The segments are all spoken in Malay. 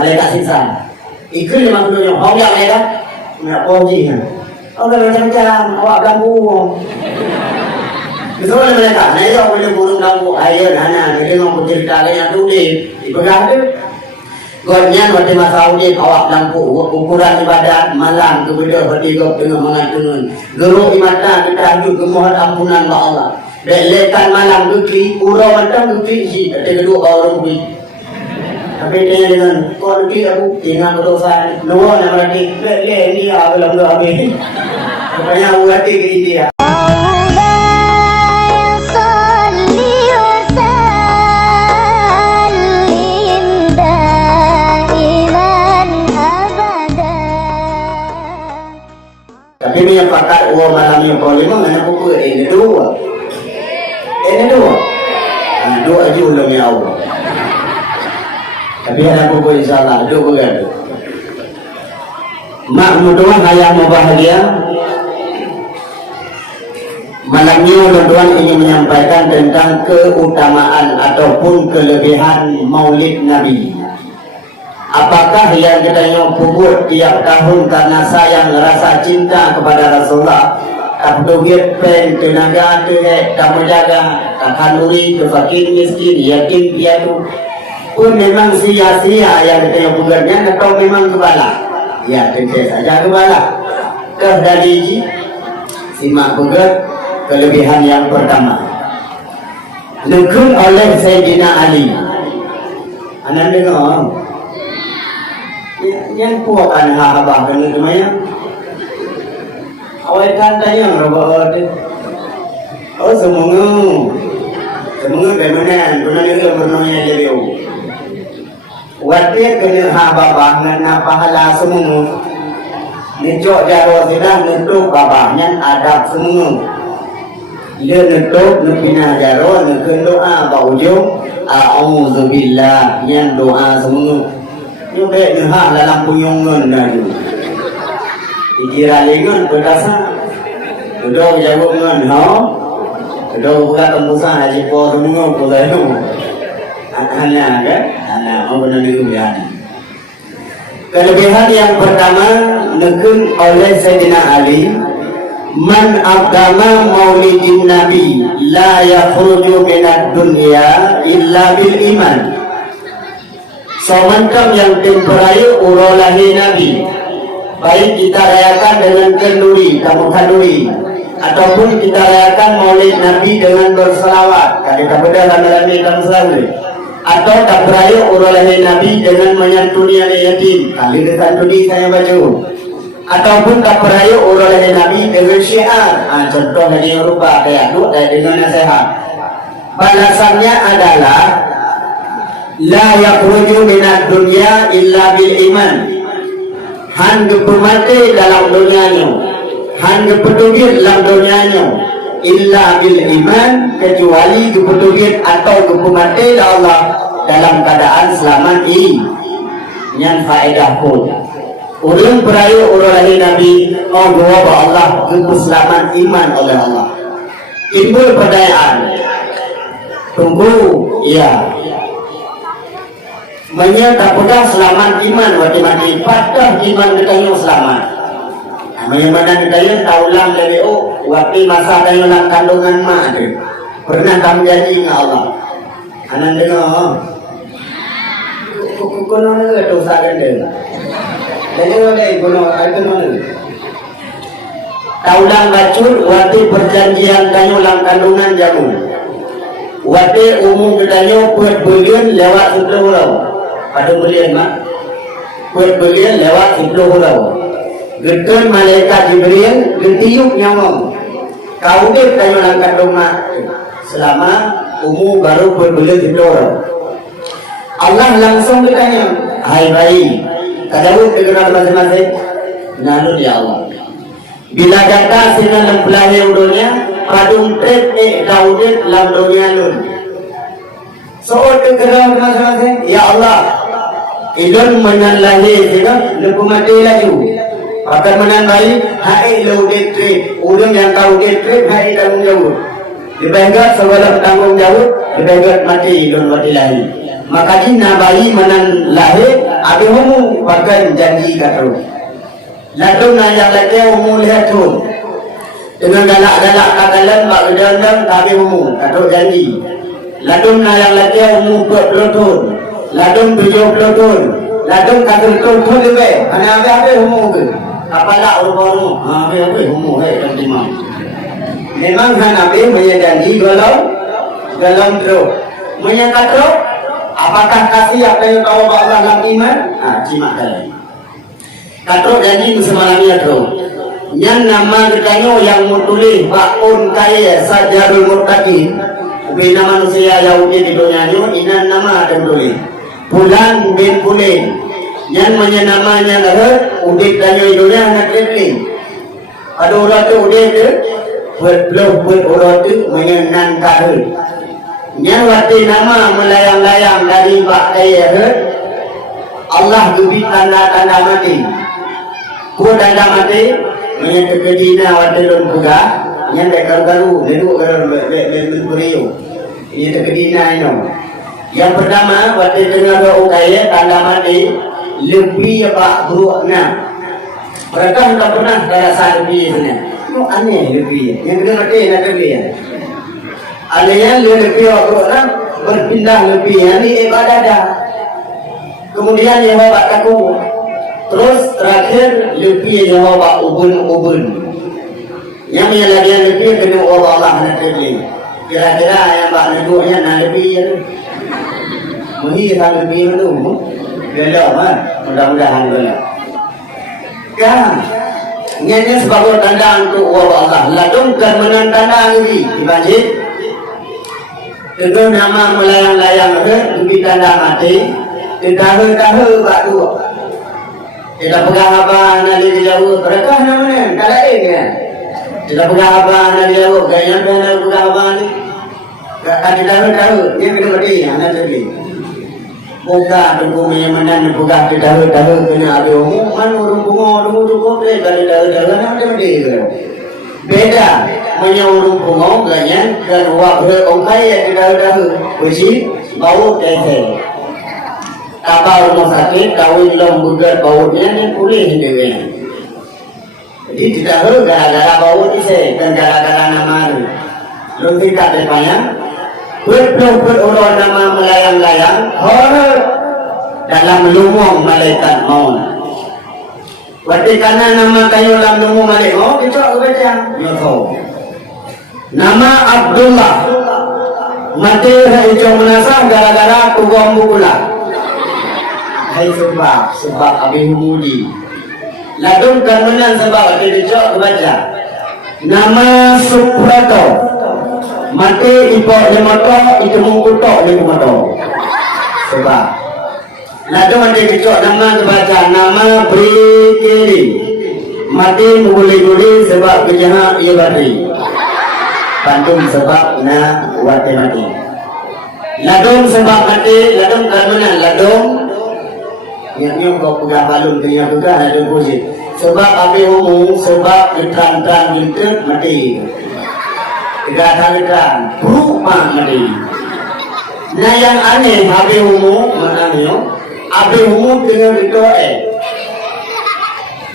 malaikat siksa. Ikut 50 yang orang yang lain dah. Nak poji kan. Orang macam-macam, awak ganggu. Betul malaikat. Nah, itu boleh burung ganggu. Ayo, nana, dia mau cerita lain tu dia. Dipegang dia. Godnya waktu masa udik awak lampu ukuran ibadat malam kepada hati kau tengah mengatunun geruk di mata kita tahajud kemohon ampunan Allah Allah dan lekan malam kekli urau macam kekli si kata kedua orang beri tapi dia dengan kau kekli aku tinggal berdosa nuan yang berarti ini belum habis rupanya aku hati ke dia. Tapi ni yang pakat uang malam yang kau lima mana pukul ini dua. Dua aja ulangnya Allah. Tapi ada pukul insyaAllah dua berada. Mak mudah ayah mau bahagia. Malam ini tuan ingin menyampaikan tentang keutamaan ataupun kelebihan Maulid Nabi. Apakah yang kita nyobut tiap tahun karena sayang rasa cinta kepada Rasulullah? Tak berduit pen tenaga terek tak menjaga tak kanuri fakir miskin yatim piatu pun memang sia-sia yang kita nyobutnya atau memang kebala? Ya tentu saja kebala. Dari simak begat kelebihan yang pertama. Nukul oleh Sayyidina Ali. Anda dengar? Yang puakan abah kena kemana? Awak kata yang robot. Oh semungu bagaimana? Guna juga bernanya jadi. Waktu kena abah dengan pahala semungu. Nicok jaro sedang nutup babahnya adab semungu. Dia nutup nupina jaro nukun doa bau ujung. A'udzubillah yang doa semungu. Ini baik nyuhak dalam punyungan dah tu. Dikira lengan berdasar. Duduk jawab dengan duduk buka tembusan haji po semua po saya. Anak kan? Anak orang benar itu biar. Kelebihan yang pertama nekun oleh Sayyidina Ali. Man aqdama maulidin Nabi la yakhruju minad dunya illa bil iman. Sementara yang temperayu urolahi Nabi, baik kita rayakan dengan kenduri, kanduri, ataupun kita rayakan maulid Nabi dengan berselawat, kali kepada rame-rame dan selawat, atau temperayu urolahi Nabi dengan menyantuni anak yatim, kali kanduri saya baju, ataupun temperayu urolahi Nabi dengan syiar, contoh dari Eropa kayak itu dengan nasihat. Balasannya adalah la yakhruju minad dunya illa bil iman. Han mati dalam dunianya, han petugit dalam dunianya illa bil iman, kecuali petugit atau mati Allah dalam keadaan selamat ini. Yang faedah pun ulun perayu urulahi Nabi dua Allah selamat iman oleh Allah. Timbul perdayaan. Tunggu ya. Menyata pedah selamat iman waktu mati patah iman kita yang selamat. Menyemana kita yang taulang dari waktu masa kita yang kandungan mak ada pernah kamu janji dengan Allah. Anak dengar kuno ni dosa ganda. Jadi ada kuno taulang bacur waktu perjanjian kita yang kandungan jamu. Waktu umum kita yang buat belian lewat 10 orang. Pada belian mak buat belian lewat 10 orang. Getun malaikat Jibril getiup nyamong. Kau dia tanya langkah rumah selama umur baru buat belian 10 orang. Allah langsung bertanya, hai bayi, kadang kegerak masing-masing. Namun ya Allah, bila kata sinan belahnya udonya, padung tret kau dia dalam dunia lun. Soal kegerak masing-masing, ya Allah. Idon menalahi tidak lupa mati lagi. Akan menandai hai lo detri ulun yang kau detri hai tanggung jawab. Dipegat segala tanggung jawab dipegat mati idon mati lagi. maka jina bayi menan lahir abi homu pakai janji kata ladung na yang lagi homu lihat tu dengan galak-galak kagalan bak gedang tapi homu kata janji ladung na yang lagi homu 40 tahun ladung 70 tahun ladung kata tu lebih ana abi homu ke apalah urus abi homu hai terima memang kan abi menjanji galau terus menyatakan apakah kasih apa yang kau bawa dalam iman? Cimak kali. Kata janji semalam ya tu. Yang nama kita yang mutulis bakun kaya sajarul murtaqin. Bina manusia Yahudi di dunia ni inan nama ada tulis. Bulan bin Bulan. Yang menyenamanya adalah udit tanya dunia nak kepling. Ada orang tu udit tu buat orang tu menyenang kahir. Yang waktu nama melayang-layang dari bak daya Allah beri tanda-tanda mati ku tanda mati yang kekedina waktu dan buka yang dekar-garu duduk berberiu ini kekedina ini yang pertama waktu tengah berukaya tanda mati lebih bak buruknya mereka sudah pernah rasa lebih aneh lebih yang kedua mati nak lebih ada yang lebih orang berpindah lebih ini ibadah dah. Kemudian yang bawa takut. Terus terakhir lebih yang bawa ubun. Yang lagi yang lebih kena Allah nak lebih. Kira-kira yang bawa neguknya nak lebih ya. Mengira lebih dulu. Belok kan? Mudah-mudahan belok. Kan? Ini sebagai tanda untuk Allah. Ladung kemenang tanda ini di masjid. Itu nama melayang-layang lebih tanda mati ditahu-tahu bak dua tidak pegang apa nanti jauh berkah namanya tak lain kan tidak pegang apa nanti jauh gaya pegang apa ni tak tahu dia kena mati anak tadi buka bumi mana buka tahu kena ada umum man urung bunga dulu cukup deh kalau tahu nak mati beda menyuruh pungong ganyan dan wakil ongkai yang tidak besi bau teh kapal rumah sakit kawin lembugat bautnya dan pulih dewe jadi tidak perlu gara-gara bau ini dan gara-gara nama lebih tak banyak berurut nama melayang-layang horor dalam lumung malaikat maut. Berarti karena nama kayu dalam lumung malaikat maut itu aku baca nama Abdullah mati itu menasah gara-gara tukang bukula hai sebab Abi Humudi ladung kemenang sebab dia dicok baca nama Suprato mati ipok lemoto itu mengkutok lemoto sebab ladung mati dicok nama baca nama Brikili mati menguli-guli sebab kejahat ia bateri Bandung sebab na wate mati. Ladung sebab mati, ladung kemenang, ladung yang kau pegang balun dengan pegang ladung posisi. Sebab abi umum, sebab diterang-terang jentut mati. Tidak terang, berubah mati. Nah yang aneh abi umum menangnya, abi umum dengan doa.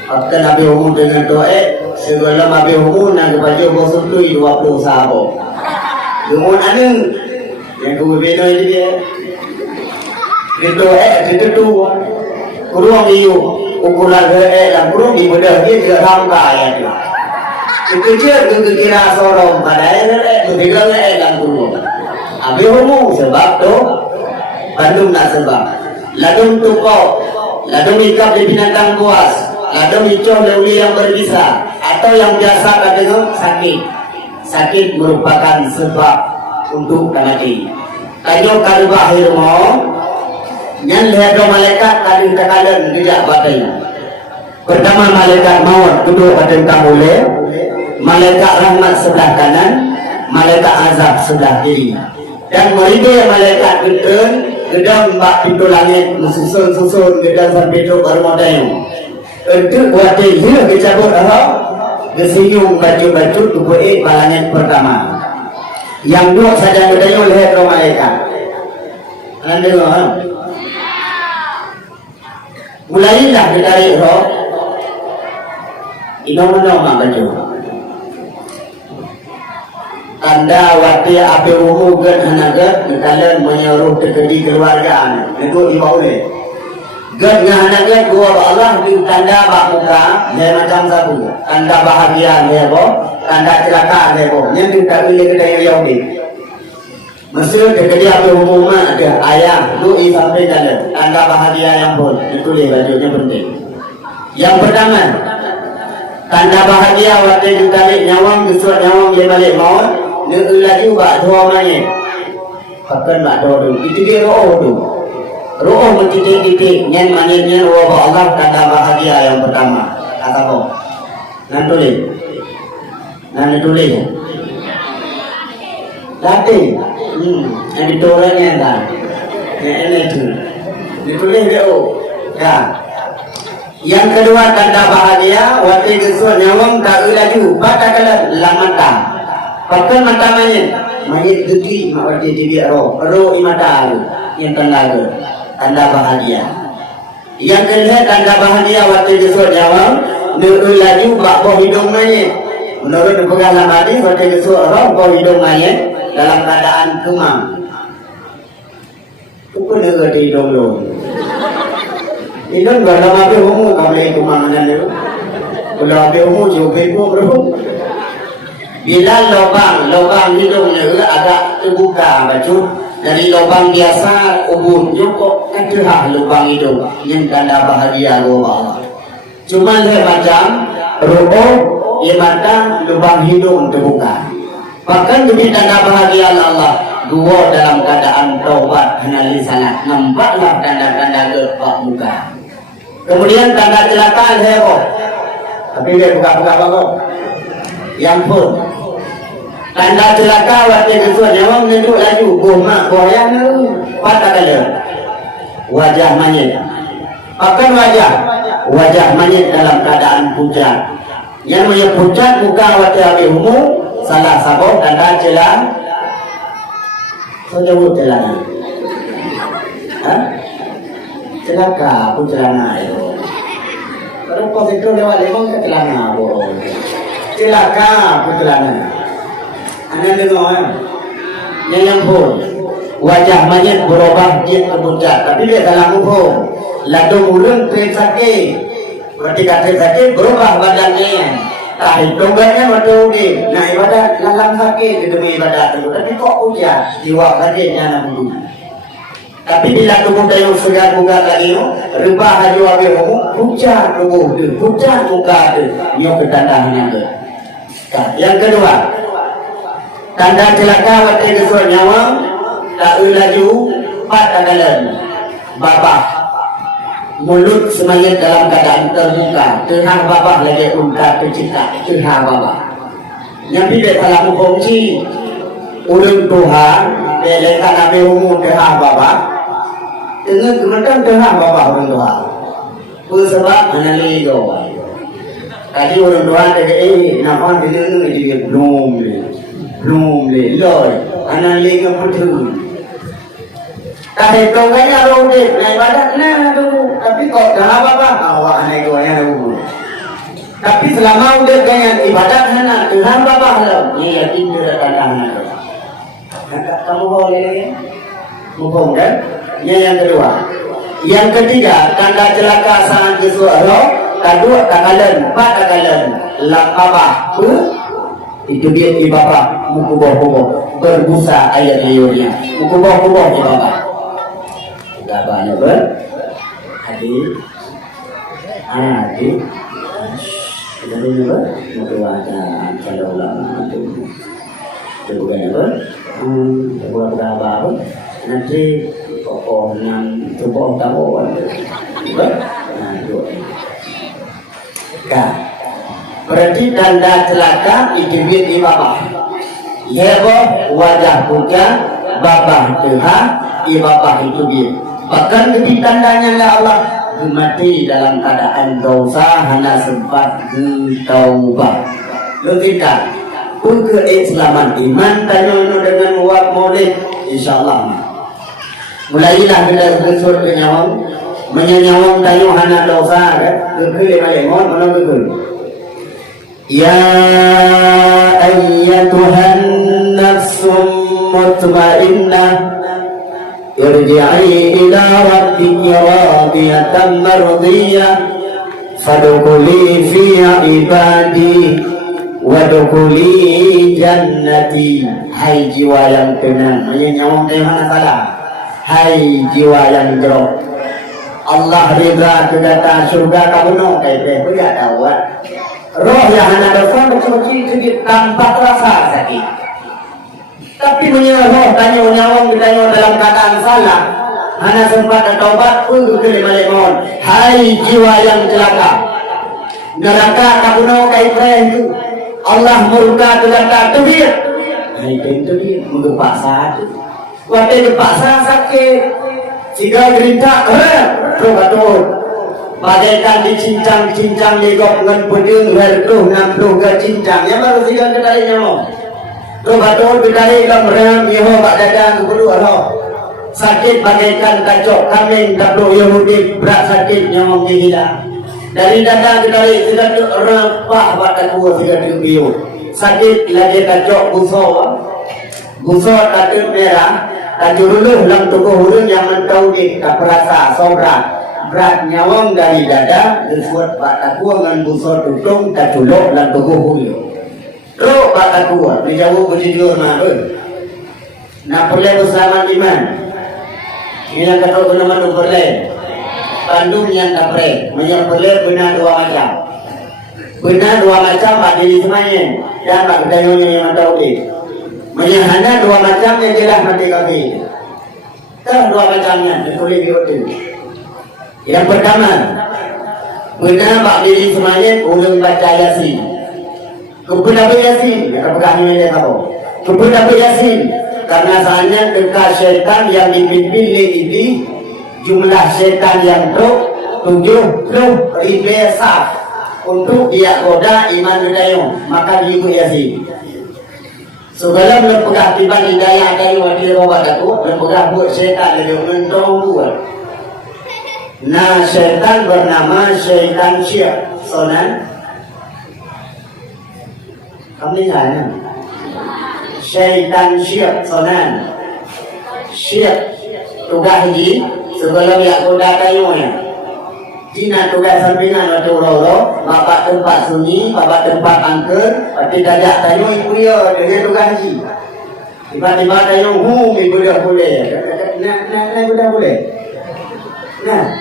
Akan abi umum dengan doa. Sebelum Abi Humud nak baca bosok tu 20 sahabat. Humud anu yang ku bina ini dia. Itu tu kurung iu ukuran lah kurung di bedah dia tidak sampai ya tu. Kecil kira sorong padahal begitu lah kurung. Abi Humud sebab tu Bandung nak sebab. Ladung tukau, ladung ikap di binatang buas. Ada micoh leuli yang berbisa atau yang biasa kadang sakit merupakan sebab untuk mati. Kayo karba hirmo yang lihat malaikat tadi tekalan tidak batai. Pertama malaikat maut duduk pada kamule, malaikat rahmat sebelah kanan, malaikat azab sebelah kiri. Dan mereka malaikat gedang bak pintu langit susun gedang sampai pintu bermodel. Untuk waktu itu kita berdoa, kesenyum baju-baju tubuh balangan pertama. Yang dua saja berdaya oleh malaikat. Anda dengar? Mulailah dari roh. Inom-inom baju. Tanda wati api umum gad hanagat kalian menyuruh terjadi keluarga itu ibu ni. Gad hanagat gua Allah di tanda bahuka, dia macam sabu. Tanda bahagia dia bo, tanda celaka dia bo. Yang kita pilih kita yang ni. Mesti terjadi api umum ada ayah, lu sampai dalam tanda bahagia yang pun itu dia bajunya penting. Yang pertama, tanda bahagia waktu ditarik nyawang kesuat nyawang dia balik maut. Dia lagi buat dua manye. Pakai buat dua tu. Itu dia roh tu. Roh mendidik-didik. Nyen manye roh Allah tanda bahagia yang pertama. Kata kau. Nanti tulis. Nanti tulis. Tapi, yang ditolaknya kan. Yang ini tu. Ditulis dia. Ya. Yang kedua tanda bahagia. Waktu kesuat nyawang tak lagi. Baca kalau lamatan. Pakai mata mayat gigi mawati jadi roh imata yang tanda bahagia. Yang kedua tanda bahagia waktu disebut nyawang nurul lagi bak hidung mayat. Menurut pengalaman hadis waktu disebut roh hidung mayat dalam keadaan kemang. Itu pun ada hidung lo. Hidung gak ada apa umum kami kemangan itu. Kalau apa umum juga ibu bro. Bila lubang hidungnya agak terbuka baju dari lubang biasa ubun joko kecil lubang hidung yang tanda bahagia Allah. Cuma dia macam roh ia mata lubang hidung terbuka. Bahkan demi tanda bahagia Allah dua dalam keadaan taubat henali sangat nampaklah tanda-tanda gepak muka. Kemudian tanda kecelakaan heboh. Tapi dia buka-buka apa? Yang pun tanda celaka waktu kesuat nyawang menunduk laju gomak goyang patah kala wajah manyet akan wajah manyet dalam keadaan pucat yang punya pucat muka waktu api umum salah sabuk tanda celang so jauh celana celaka pun celana itu baru positif lewat lemong ke celana celaka pun celana. Anda dengar, yang pun wajah mayat berubah dia kebucat, tapi dia dalam pun lalu mulut tersakit, ketika tersakit berubah badannya, tahi tonggaknya betul ni, nak ibadat lalang sakit itu ibadat itu, tapi kok pucat, jiwa sakitnya nak bulu. Tapi bila tubuh dayung segar buka lagi, rubah haju abe umum, pucat tubuh tu, pucat muka tu, yang ketandanya tu. Yang kedua. Tanda celaka waktu kesuat nyawang tak laju patah dalam babah mulut semayat dalam keadaan terbuka terang babah lagi unta tercita terang babah yang tidak salah fungsi ulun Tuhan belekan nabi umum terang babah dengan kemudian terang babah ulun Tuhan sebab menali doa tadi ulun Tuhan tadi nampak dia belum leloi anak lagi putus tak ada pelanggannya orang dek naik badan nah tu tapi kok dah apa awak naik goyang dulu tapi selama udah dengan ibadat sana Tuhan bapa halau ia yakin dia tanda kamu boleh mumpung kan yang kedua yang ketiga tanda celaka saat kesuat roh kedua takalan empat takalan lakabah itu dia di bapa mukubah-kubah berbusa ayat liurnya mukubah-kubah di bapa gabanya ber hadir kita dulu ber mukubaca kalau ulama itu bukan ber buat apa nanti pokok yang tubuh tahu ber nah itu berarti tanda celaka ikibit di babah heboh wajah pucat babah Tuhan di babah itu dia bahkan lebih tandanya lah Allah mati dalam keadaan dosa hanya sempat taubat logika pun keislaman iman tanya dengan wak maulid insyaallah mulailah kita bersur ke nyawang menyanyawang tayo hana dosa kan kekele malemon mana betul ya ayyatuhan nafsum mutmainnah irji'i ila rabbiki radiyatan mardiyah fadkhuli fi ibadi wadkhuli jannati. Hai jiwa yang tenang, menyanyawang tayo hana salah. Hai jiwa yang jerok, Allah ridha kedata surga kamu no kayak beri adawat. Roh yang hana dosa kecil sedikit tampak rasa sakit. Tapi punya roh tanya nyawang ditanya dalam keadaan salah, hana sempat taubat pun kelima lemon. Hai jiwa yang celaka, neraka kamu no kayak itu. Allah murka kedata tebir. Hai tebir mengepaksa. Waktu dipaksa sakit, jika gerita, betul. Bagaikan dicincang-cincang legok dengan pedung, berduh, 60 ke cincang. Yang baru jika kedainya mau. Betul, bidari ke merem, yoho, bak dadang, kedua roh. Sakit bagaikan kacok, kambing, tabluk Yahudi, berat sakit, nyamong dihilang. Dari dadang kedai, tidak rempah, bak kedua, tidak dibiut. Sakit lagi kacok, busok kacau merah, kacau dulu dalam tubuh hurun yang mentaudik, tak perasa, sobrat, berat nyawang dari dada, disebut batak kuah dengan busok tutung, kacau dulu dalam tubuh hurun. Terus batak kuah, dijauh berjujur mahal. Nak perleh bersama iman. Ini yang kata benar tu perleh. Bandung yang tak perleh, yang perleh benar dua macam. Benar dua macam, ada di semuanya. Dan tak kedayunya yang mentaudik. Menyahana dua macamnya jelas mati kami. Tahu dua macamnya ditulis di hotel. Yang pertama, benar bak diri semuanya ulun baca Yasin. Kepada Yasin, kita pegang ini dia tahu. Kepada Yasin, karena saatnya dekat syaitan yang dipimpin ini jumlah syaitan yang 70 ribu sah untuk dia goda iman bidayung, maka diikut Yasin. Segala berpegang tiba hidayah dari wakil obat aku, berpegang buat syaitan dari mentong buat. Nah, syaitan bernama syaitan Syekh. Sonan, kamu ingat? Syaitan Syekh, sonan. Syekh, tugas ini segala yang kuda kayunya. Cina tugas sampingan waktu roro, bapak tempat sunyi, bapak tempat angker, pasti dajak tayo ibu ya, dia tugas ni. Tiba-tiba tayo, ibu dah boleh. Nak dah boleh. Nah,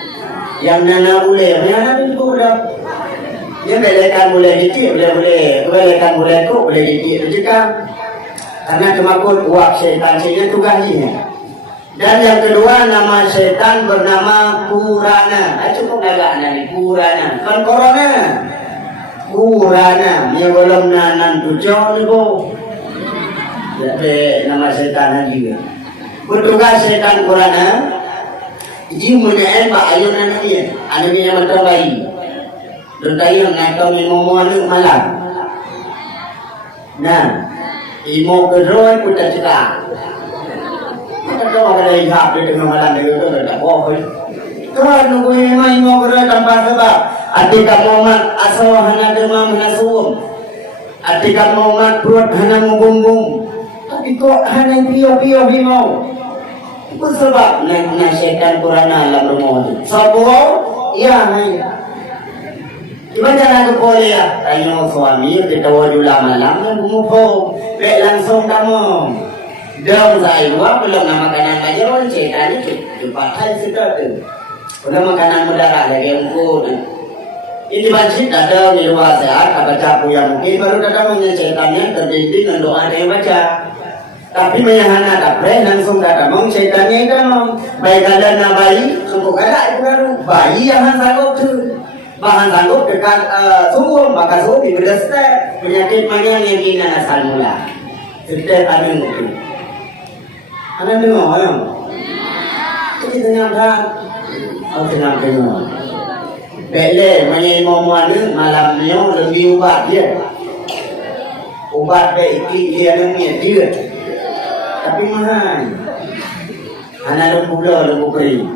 yang nana boleh, yang nana ibu dah. Dia belekan boleh dikit, boleh. Belekan boleh kok, boleh dikit. Jika karena kemakut uap syaitan sehingga tugas ni. Dan yang kedua nama syaitan bernama Purana. Cukup agak ni Purana. Kan corona. Purana. Dia belum nanan tujuh ni bo. Jadi nama syaitan lagi. Bertugas syaitan Purana. Ji menaik pak ayunan ni. Ada ni yang macam bayi. Dan tayo nak kau minum malam malam. Nah, imo kedua kita cakap. Kita ada ihap di tengah malam itu tak boleh. Tuhan nunggu mai mau kerja tanpa sebab. Adik kamu mat asal hana demam hana suam. Adik kamu mat perut hana membung. Tapi kok hana pio mau. Itu sebab nak syaitan Purana dalam rumah itu. Sebab ya hai. Gimana cara tu boleh ya? Tanya suami kita wajula malam mufo. Baik langsung kamu. Dalam saya belum nama makanan aja orang syaitan itu dipakai sudah tu. Belum makanan mudarat lagi empuk. Ini wajib ada di luar sehat, baca yang mungkin baru datang dengan syaitannya terjadi dengan doa yang baca. Tapi menyahana dapre langsung datang mong syaitannya itu baik ada bayi, sungguh ada itu baru bayi yang sanggup tu. Bahan sanggup dekat sungguh maka sungguh diberi step penyakit mana yang kena asal mula. Step ada mungkin. Anda dengar ya? Kita dengar. Oh dengar. Bele menyai momuan ni malam ni lebih ubat dia. Ubat baik dia ni dia. Tapi mahal. Hana lembu kering.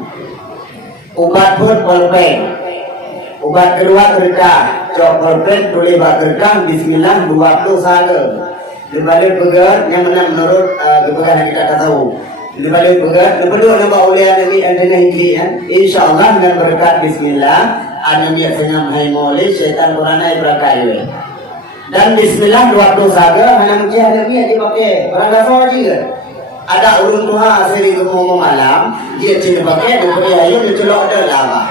Ubat pun polpen. Ubat kedua kerja. Cok polpen tulis bak kerja. Bismillah 20 saga. Dibalik begat yang mana menurut kebegaran yang kita tahu. Dibalik begat, berdua nampak oleh Nabi dengan hikrian. InsyaAllah dengan berkat Bismillah. Anda biasanya hai maulid syaitan Quran ai berakai. Dan Bismillah 20 saga. Hana mungkin ada dia dipakai. Orang dasar juga. Ada urun Tuhan asli itu mau malam, dia cina pakai, dia pakai air, dia celok ada lava.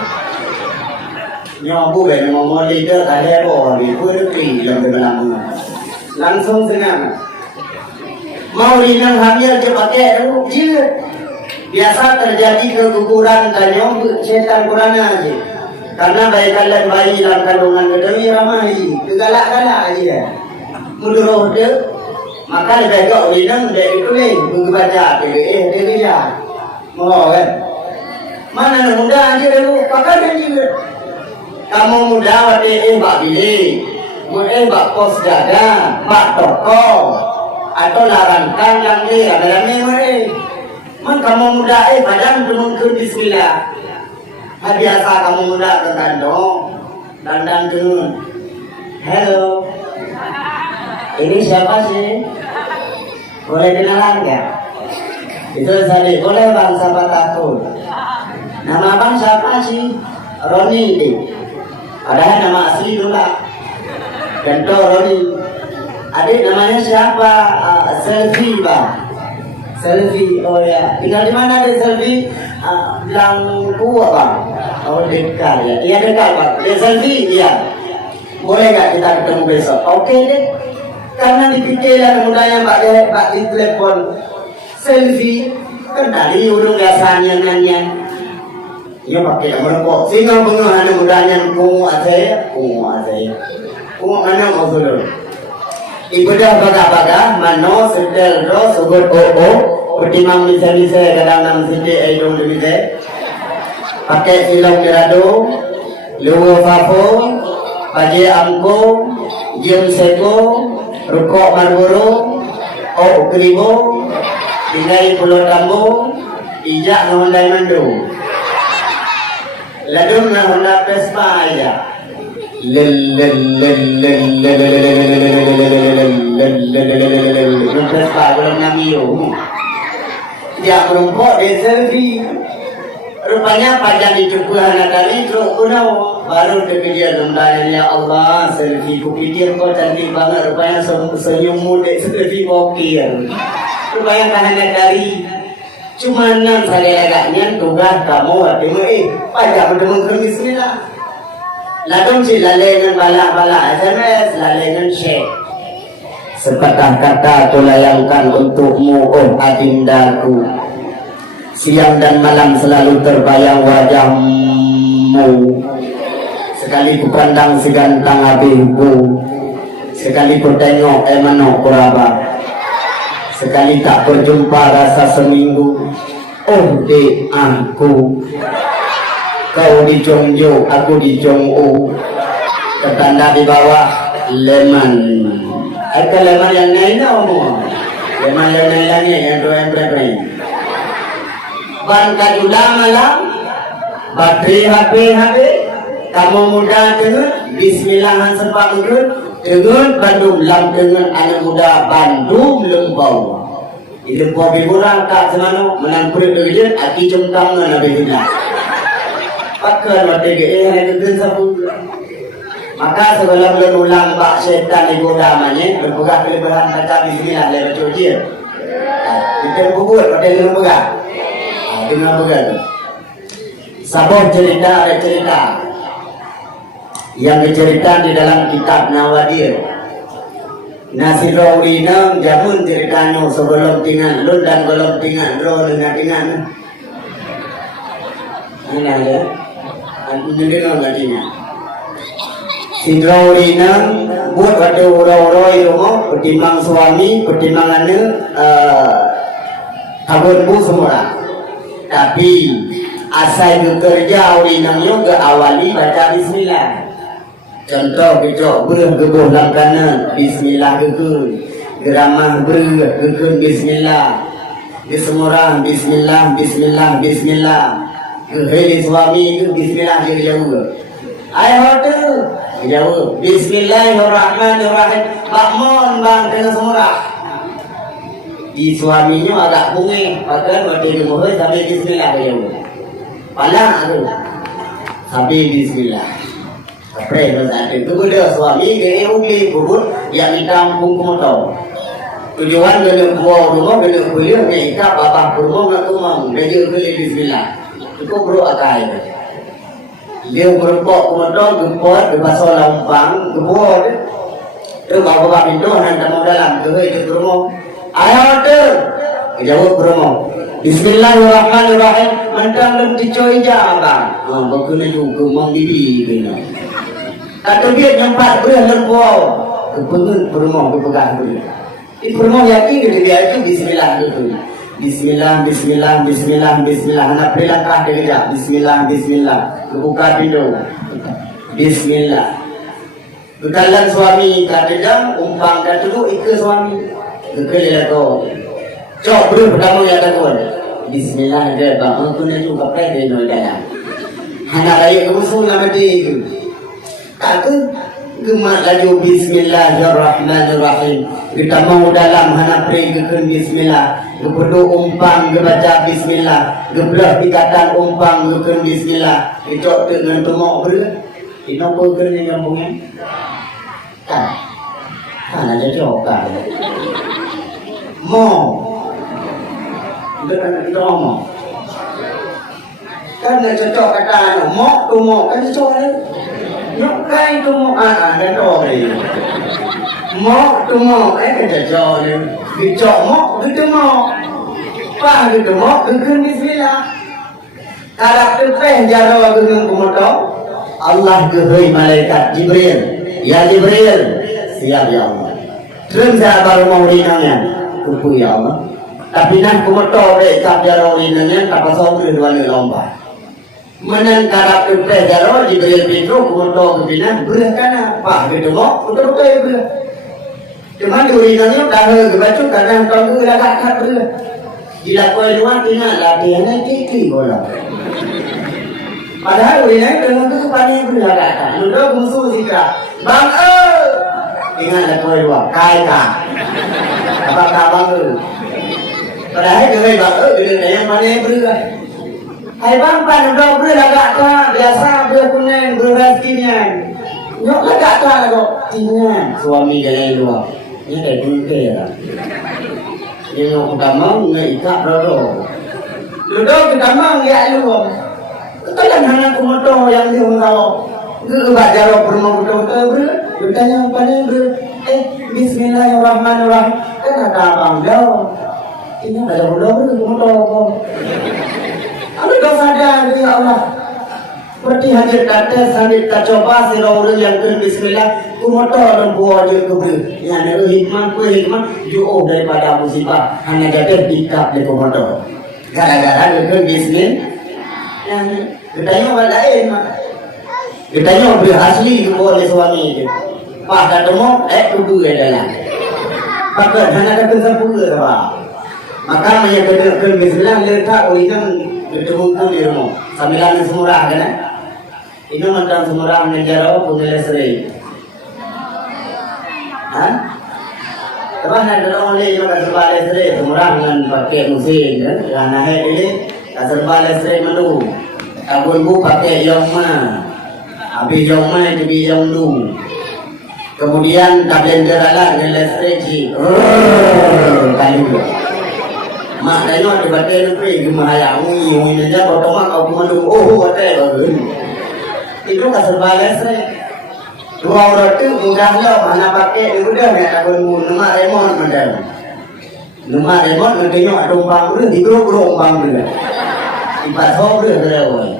Nyabu kan, mau leader, ada apa, dia pun kering dalam dalam langsung senang. Mau rinang hamil dia pakai, dia biasa terjadi keguguran tanyong setan Quran aja. Karena bayi bayi dalam kandungan kedua ramai, kegalak-galak aja. Mudah dia. Maka lebih baik orang dia itu ni membaca dia lihat, mau kan? Mana muda aja dulu, pakai dia juga. Kamu muda wadi bak bili, bak pos jaga, bak toko, atau larangkan yang ni ada ni mana? Man kamu muda badan mungkin Bismillah. Biasa kamu muda terkandung, dandan turun. Hello. Ini siapa sih? Boleh kenalan nggak? Itu tadi boleh bang, siapa takut? Nama bang siapa sih? Roni ini. Padahal nama asli dulu lah. Gento Roni. Adik namanya siapa? Selfie bang. Selfie, oh ya. Tinggal di mana deh Selfie? Bilang gua bang. Oh dekat ya. Iya dekat bang. Dia Selfie, iya. Boleh nggak kita ketemu besok? Oke deh. Karena dipikirkan mudanya Pak di telepon selfie kan dari urung biasanya nanya ya pakai merokok sehingga pengaruh mudanya kungu aja mana mau dulu ibadah baga mano sedel ro sugut pertimang bisa kadang nam sini aidong bisa pakai silang gerado luwo fapo paje angko jam seko rukuk Marlboro, Kribo, tinggal Pulau Tambo, ijak Honda Mando, ladung Honda Vespa aja. Vespa belum namiyo. Dia merumpok di selfie. Rupanya pajak dicukulah tadi terus kuno baru dia tentang ya Allah selfie ku pikir kau cantik banget rupanya senyummu dek selfie kokir rupanya karena dari cuma nan saya agaknya tugas kamu hatimu pajak bertemu Bismillah ladung si lalengan bala SMS lalengan share sepatah kata aku layangkan untukmu oh adindaku. Siang dan malam selalu terbayang wajahmu. Sekali ku pandang si gantang habibku, sekali ku tengok emano kuraba, sekali tak berjumpa rasa seminggu. Oh dek aku, kau di Jongjo, aku di Jong'u. Ketanda di bawah lemon. Ada lemon yang naik no, lemon yang naik lagi yang dua yang berapa? Ban kajulah malam, bateri HP, kamu muda dengan Bismillahan sempat dengan Bandung lam dengan anak muda Bandung lembau. Itu pobi murah tak semano menampur dengan hati cungkang nabi kita. Pakai mati yang itu sabu. Maka sebelum ulang bak setan digoda namanya berbuka kelebihan baca Bismillah lewat cuci. Kita bubur pada lembaga. Dengan begitu, sabun cerita ada cerita yang diceritakan di dalam kitab Nawadir. Nasi rawinang jamun ceritanya sebelum tinggal lun dan belum tinggal roh dengan mana ya? Mendengar lagi si rawinang buat waktu orang-orang itu mau pertimbang suami pertimbangannya kabunmu semua. Tapi asal bekerja orang juga awali baca Bismillah. Contoh kita bergebuh dalam kanan Bismillah gekun, geramah bergekun Bismillah. Semua bismillah, bismillah, bismillah. Hei suami itu bismillah dia jauh. Ayah tu jauh. Bismillahirrahmanirrahim. Makmun bang kena semurah. Di suaminya agak bunyi, padahal waktu dia mohon sampai bismillah dia jauh. Palang tu sampai bismillah. Apa yang saat itu dia suami dia uli kubur yang kita ampun kumotau. Tujuan dia buat rumah dia kuliah dia ikat bapak rumah nak kumang dia juga bismillah. Itu bro akai. Dia berpok kumotau gempot di pasal lampang gempot. Tu bapak pintu nanti mau dalam tu itu rumah. Ayah tu jawab rumah. Bismillahirrahmanirrahim. Mentang lem dicoy je abang. Bakuna juga mang bibi kena. Kata dia nyempat belah lempau. Kepengen rumah kepegang belah. Di rumah yakin dia itu bismillah itu. Bismillah, bismillah, bismillah, bismillah. Anak berlangkah dia. Bismillah, bismillah. Buka pintu. Bismillah. Berkalan suami kata dia umpang kata tu ikut suami. Kekelilah kau. Cok beri pertama yang takut. Bismillah dia bang. Aku nak juga pede no dalam. Anak raya kemusuh nama dia itu. Kata gemak laju bismillahirrahmanirrahim. Kita mau dalam hana pray keken bismillah. Kepedu umpang kebaca bismillah. Gebelah ikatan umpang keken bismillah. Itu dengan temok ber. Ini apa kena nyambungnya? Kan? Kan aja cokak. Mo. Dengan kita ngomong. Kan nak cocok kata mo tu mo kan cocok. Nhóc cái tu mo đã rồi mo tu mo cái cocok ni. Dicok mo gitu mo. Pa gitu mo keun bismillah. Karakter teh jaro geung kumoto. Allah geheuy malaikat Jibril. Ya Jibril, siap ya Allah. Terus baru mau rinangan. Kupu ya Allah. Tapi nak kumoto deh cap jaro rinangan tak pasal dua lomba. Menang karakter teh jaro Jibril Petro kumoto kebinan berkana pak gitu mo betul betul. Cuma rinannya dah kebacu kadang tunggu lagak kat ber. Dilakoi luar tina latihannya tiki bola. Padahal rinang dengan tu paling berlagak. Mudah musuh sikra. Bang ingat lakoi luar kai ka. Apa kabang tu? Padahal dia bang dia yang mana berlagak. Hai bang pan udah berlagak ka biasa berkunen berrezekinya. Nyok lagak ka kok tingan suami dia luar. Ini kayak duke ya. Yang pertama ngaikat rodo. Duduk pertama ngai luar. Kan hanya kumoto yang diungkau. Gue baca lo perlu betul-betul ber. Bertanya apa nih ber? Bismillahirrahmanirrahim. Kan ada abang jauh. Ini ada bodoh ber kumoto. Aku dah sadar ya Allah. Seperti hadir kata sambil kita coba sirau yang ke Bismillah kumoto dan buah dia kubur. Yang ada hikmah jauh daripada musibah. Hanya jadi pikap di kumoto. Gara-gara dia ke Bismillah. Katanya orang lain katanya berasli oleh suami itu pak dah temu kubu adalah pakai hanya kata sempurna pak maka banyak kata bismillah letak ulikan bertemu di rumah sambilan semurah kan ini mantan semurah negara punya lesri apa nak dorong oleh yang serba lesri semurah dengan pakai musim kan kerana ini serba lesri melu abun bu pakai yoma, habis yoma jadi yomdu. Kemudian blender ala dengan listrik, kali dua. Mak tanya tu batai nanti gimana ui aja otomak aku mandung batai bagus. Itu tak serba listrik. Dua orang tu mudah lah mana pakai itu dah ni abun bu nama remote mandal. Nama remote nanti nyo tumpang dulu di grup tumpang dulu. Ibat hok dia berlawan.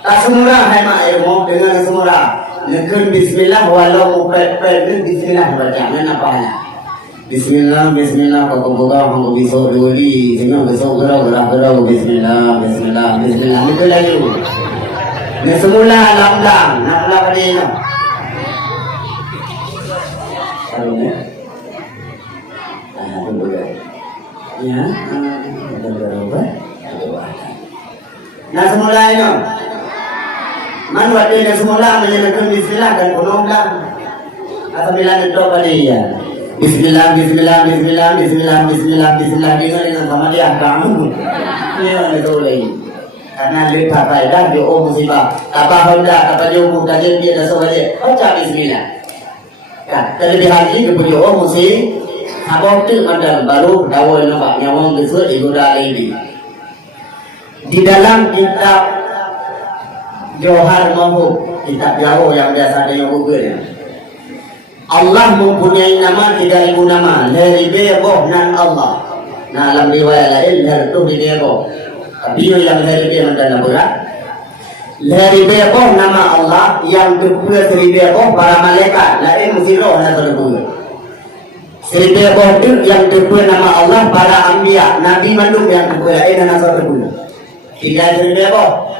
Tak semurah hai mak ilmu dengan semurah. Nekun bismillah walau pepet bismillah baca apa hanya. Bismillah bismillah kau buka kau besok duli semua besok gerau bismillah bismillah bismillah itu lagi. Ni semula lam nak pada ini. Kalau ni, tunggu. Ya. Berubah. Nah semulanya man waktu semula menyebutkan bismillah dan penumbang atau bilang itu pada dia bismillah bismillah bismillah bismillah bismillah bismillah dengan sama dia kamu ini itu lagi karena lipat faedah di musibah apa honda apa jomu kajian dia dan sebagainya baca bismillah kan terlebih lagi kepada musibah apa tu ada baru dawai nampak nyawang besar iguda ini di dalam kitab Johar Mahmud, kitab Jawa yang biasa ada yang bukunya. Allah mempunyai nama 3000 nama. Leribe boh nan Allah. Nah dalam riwayat lain hertu di dia boh. Tapi yang leribe mandana berat. Leribe boh nama Allah yang kedua seribe boh para malaikat. Lain mesti roh nak terbuka. Seribe boh itu yang kedua nama Allah para anbiya, nabi mandum yang kedua lain nak terbuka. Tiga seribe boh.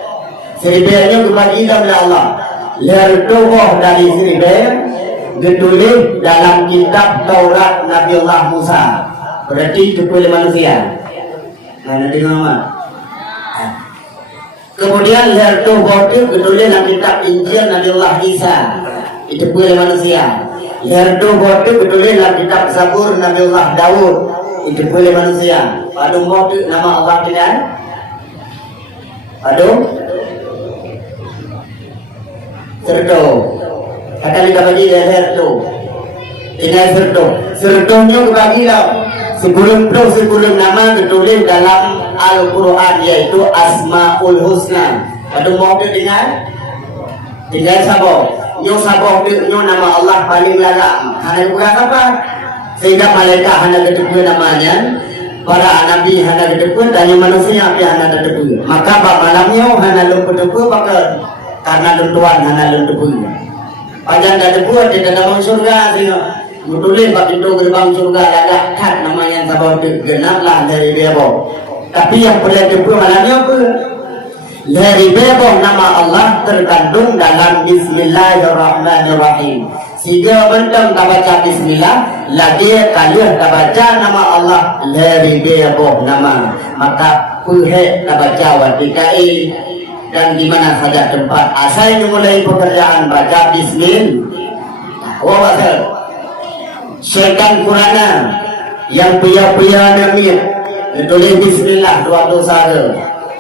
Seribanya berbagi oleh Allah. Lerdoboh dari seribaya ditulis dalam kitab Taurat Nabi Allah Musa. Berarti itu oleh manusia. Mana di nama? Kemudian lerdoboh itu ditulis dalam kitab Injil Nabi Allah Isa. Itu oleh manusia. Lerdoboh itu ditulis dalam kitab Zabur Nabi Allah Daud. Itu oleh manusia. Padung itu nama Allah tidak? Padung Serdo, kata kita bagi dia serdo, tinggal serdonya bagi lah. Sebelum nama ditulis dalam Al-Quran yaitu Asmaul Husna. Pada mau dia tinggal sabo, nyo nama Allah paling lagak. Hanya bukan apa, sehingga malaikat hanya ketemu namanya. Para nabi hanya ketemu, tanya manusia apa hanya ketemu. Maka malamnya hanya lupa ketemu bakal. Karena tentuan hana lentupunya panjang dah debu ada dalam surga tengok mutulis bab pintu gerbang surga ada kat nama yang sabar genaplah dari bebo tapi yang boleh debu malamnya apa dari bebo nama Allah terkandung dalam Bismillahirrahmanirrahim sehingga bentang tak baca Bismillah lagi kalian tak baca nama Allah dari bebo nama maka puhe tak baca watikai dan di mana saja tempat asalnya mulai pekerjaan baca bismillah. Wabasal syaitan Qurana yang pia-pia namanya ditulis bismillah dua dosa.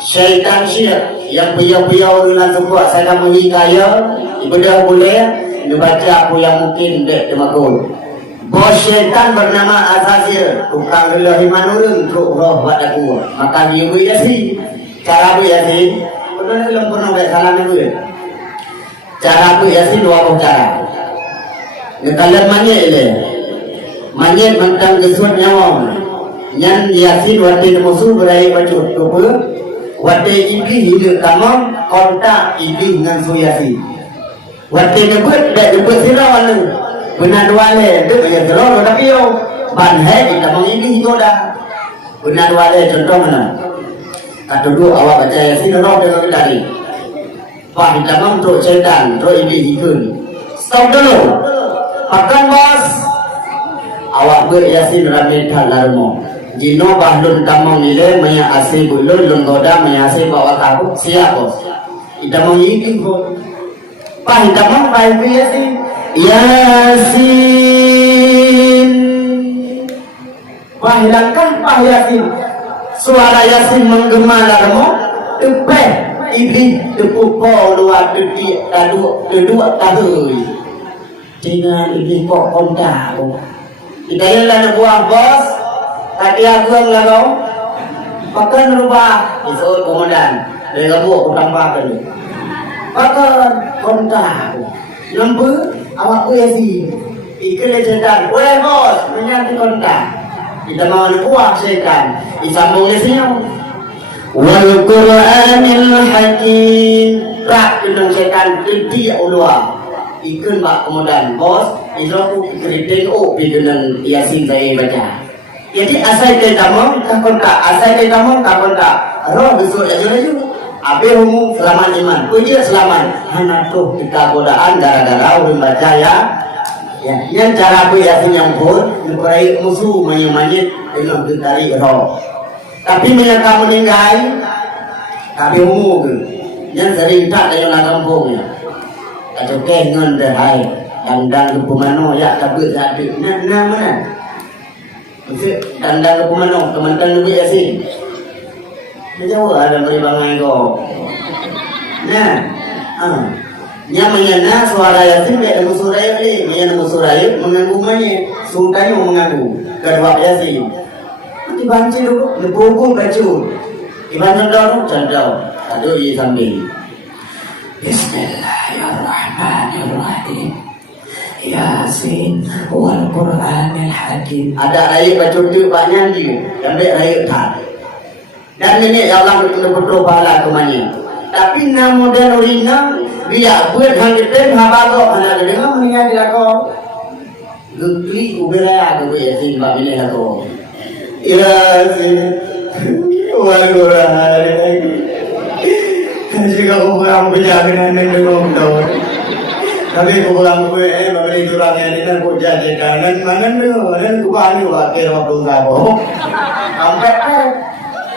Syaitan syir yang pia-pia urunan sebuah saya menghikaya ibadah boleh dibaca apa yang mungkin dek temakul. Bos syaitan bernama Azazil tukang relahi manurun untuk roh buat aku maka dia berjasi cara berjasi belum pernah baik salah itu. Cara tu yasin dua cara. Kalian manyet mentang gesut nyawa. Nyan yasin wati musuh berai baju tupu. Wati iblis hidup kamu kontak iblis dengan suyasi. Wati nebut dak nebut sirawan. Benar dua le tu ya telur tapi yo banhai kita mengiblis itu dah. Benar dua le contoh mana? Kata dulu awak baca yasin roh dengan tadi. Wah kita untuk syaitan, roh ini ikut. Stop dulu. Makan bos. Awak beryasin ramai talarmo. Jino bahlun tamang nilai maya asih bulun lunggoda maya asih bawa tahu siap bos. Kita mau ikut bos. Pah kita mau baik yasin. Yasin. Wah hilangkan pah yasin. Suara yasin menggema dalammu tepeh iblis tepupo luar kedua tahun dengan iblis kok kontak kita yang lalu buang bos tadi aku yang lalu pakai rubah isul komandan dari kamu aku tambahkan pakai kontak lembu awak yasin ikan lecendan boleh bos menyatu kontak kita mau buah syaitan disambung di sini wal Qur'anil Hakim tak dengan syaitan kriti Allah ikut mak kemudian bos izoku kritik dengan yasin saya baca jadi asal kita mau takon tak asal kita mau takon tak roh besok aja juga abe humu selamat iman puji selamat hana tuh kita godaan gara-gara ulun baca Ya, yang cara aku yasin yang pun mencari musuh menyemanyit dengan getari roh. Tapi menyangka meninggal, tapi umur yang sering tak ada yang kampungnya. Atau kengen terhai dan kepumano ya kabut tadi. Nah mana? Maksud dan kepumano kementerian lebih yasin. Menjauh ada beri bangai ko. Nah, yang menyana suara yasin dia musuh raya ni, yang musuh raya mengganggu mana, sultan yang mengganggu kedua yasin. Nanti banci dulu, lebukung baju, ibadah dulu cendol, aduh ini sambil. Bismillahirrahmanirrahim. Yasin wal Qur'anil Hakim. Ada raya baju tu banyak dia, ambil raya tak. Dan ini ya Allah betul-betul pahala kemana. Tapi namun dan orina dia buat hangiten habago anak dengan meninggal di lako gukli ubera aku ya sih mbak ini aku ya sih wah kasih kau pulang berjalan dengan dong tapi kau pulang gue memberi curangnya ini kan kau jadi kanan mana dan kau anu wakil waktu kau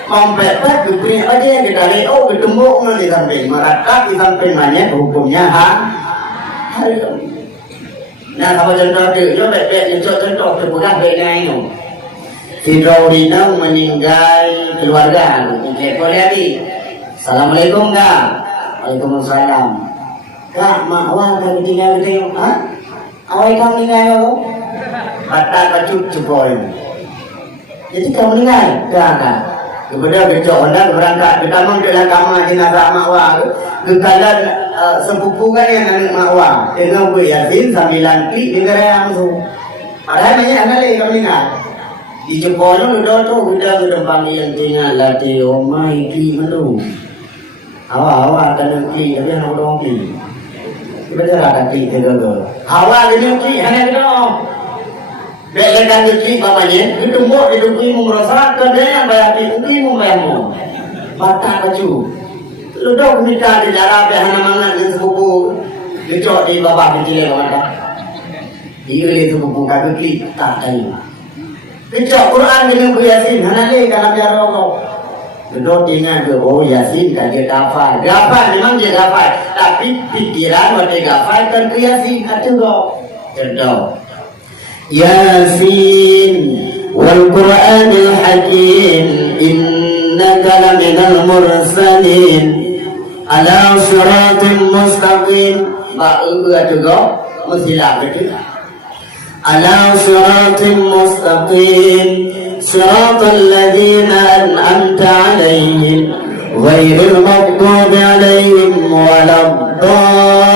sampai gupri aja yang ditarik bertembuk di samping merakat di samping mana hukumnya nah kalau contoh itu contoh terbuka bedanya si Raulina meninggal keluarga boleh di Assalamualaikum kak. Waalaikumsalam kak makwah kak tinggal gitu awal kamu meninggal kata kacut cepoi jadi kamu meninggal kak kemudian besok hendak berangkat pertama dalam kamar jenazah makwah kekalan sepupu kan yang anak makwah dengan Bu Yasin sambil lantik di negara yang tu ada banyak anak lagi kami ingat di Jepang udah panggil yang tinggal latih oma iki melu awak akan nanti tapi yang orang ki kita dah nanti terus awak ini ki hanya kita Belakan rezeki bapaknya, itu mau hidupnya merasa kerja yang bayar itu mau bayarmu, batak baju, lu dah minta di darah behana mana yang sepupu, dicok di bapak kecil mana, ini sepupu kaki tak tahu, dicok Quran dengan Bu Yasin, hana le kalau biar rokok, lu tinggal tu oh Yasin kan dia gafal memang dia gafal, tapi pikiran waktu gafal kan Bu Yasin ada kok, contoh. Yasin wal Qur'anil Hakim innaka laminal mursalin ala siratin mustaqim ba'u juga mestilah betul ala siratin mustaqim siratal ladzina an'amta 'alaihim ghairil maghdubi 'alaihim waladdallin.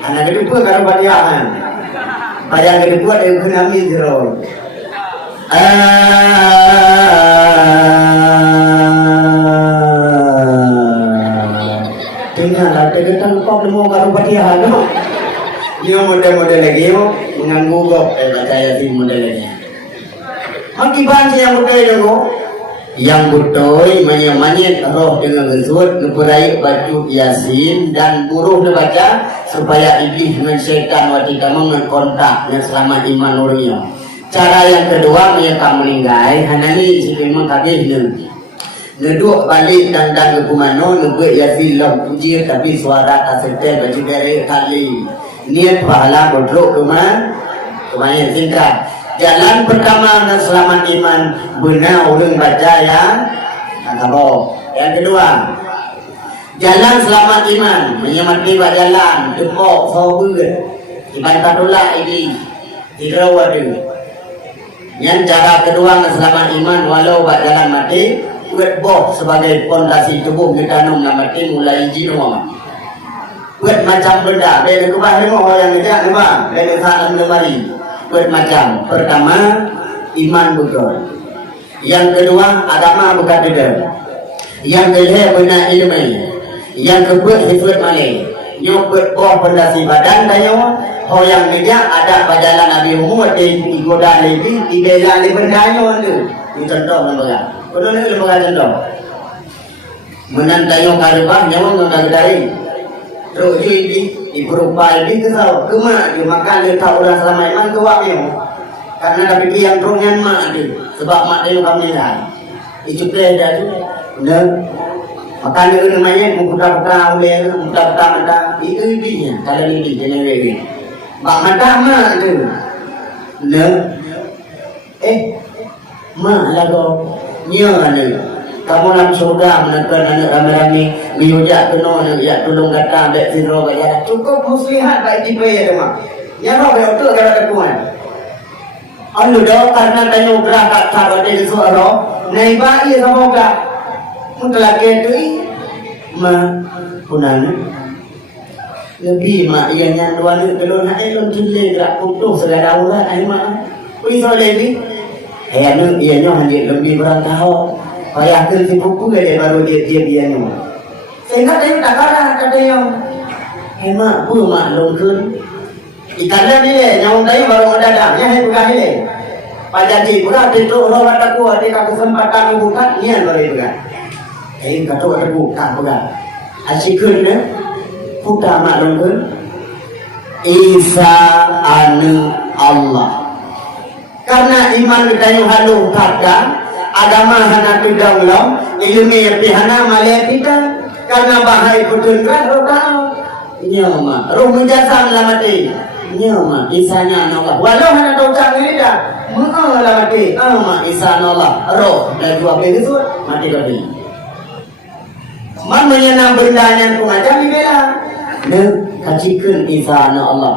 Anak kedua kalau bacaan, bacaan kedua dia kena mizro. Tinggal ada kita kau demo kalau bacaan, dia model-model lagi, mengganggu kau baca Yasin model lagi. Akibat yang model itu. Yang betul menyemanyit roh dengan gesut ngeperai baju Yasin dan buruh dibaca supaya iblis dengan syaitan waktu kamu mengontak yang selama iman nurnya. Cara yang kedua menyekam meninggal hanani si memang kabeh ngeduk balik dan kepumano ngebuat Yasin lah puji tapi suara tak setel baju dari kali niat pahala bodrok kemana singkat. Jalan pertama dan selamat iman benar ulun baca yang boh. Yang kedua jalan selamat iman menyemati jalan tepok sobur ibadatullah ini dirawadu. Yang cara kedua dan selamat iman walau buat jalan mati buat boh sebagai fondasi tubuh kita nung mati mulai jiwa buat macam benda dari kubah lima yang tidak lima dari salam lemari. Buat macam pertama iman betul, yang kedua agama bukan tidak, yang ketiga benar ilmu, yang keempat hifz malih, yang keempat fondasi badan dan yang ketiga ada bajalan Nabi Muhammad di goda lagi di bela di bernyanyi itu. Ini contoh lembaga. Kedua lembaga contoh. Menantang karibah nyawa mengadari. Terus di berupa ini kesal kemak dia makan dia tahu orang selama iman kewaknya. Karena ada pikir yang terungan mak dia. Sebab mak dia kami lah. Itu dah tu. Benar. Makan dia namanya muka-muka oleh muka-muka mata. Itu dia. Kalau ini jangan lagi. Mak mata mak tu. Benar. Mak lah kau. Nya ni. Kamu dalam surga menekan anak ramai-ramai biujak penuh nak tolong kata ambil sirro kaya cukup muslihat baik tipe ya mak. Ya roh dia tu kalau ada kuan. Alu dah karena tanya gerah kat sahabat dia suara naiba ia semoga mutlak itu punana lebih mak ia nyanduan kalau nak elon jile gerak putus segala orang ai mak. Ui so lebih anu ia nyo hanya lebih berantau payah ke si buku dia baru dia ni. Sehingga dia tak kata yang hemat pun maklum ke. Ikannya ni yang tadi baru ada yang hai bukan ni. Pajaji pula itu orang kata ku ada kesempatan bukan ni baru itu kan. Kata ada bukan bukan. Asyikun ni putar maklum ke. Isa anu Allah. Karena iman kita yang halu kata agama hana tidak ulang, ilmu yang pihana malai kita, karena bahaya kutungkan rokaat. Nyama, roh menjasam lamati. Nyama, isanya Allah. Walau hana tahu cang ini dah, lamati. Ma isana Allah. Roh dan dua begitu mati kali. Man menyenang bendanya pengajam dibela. Ne kacikan isana Allah.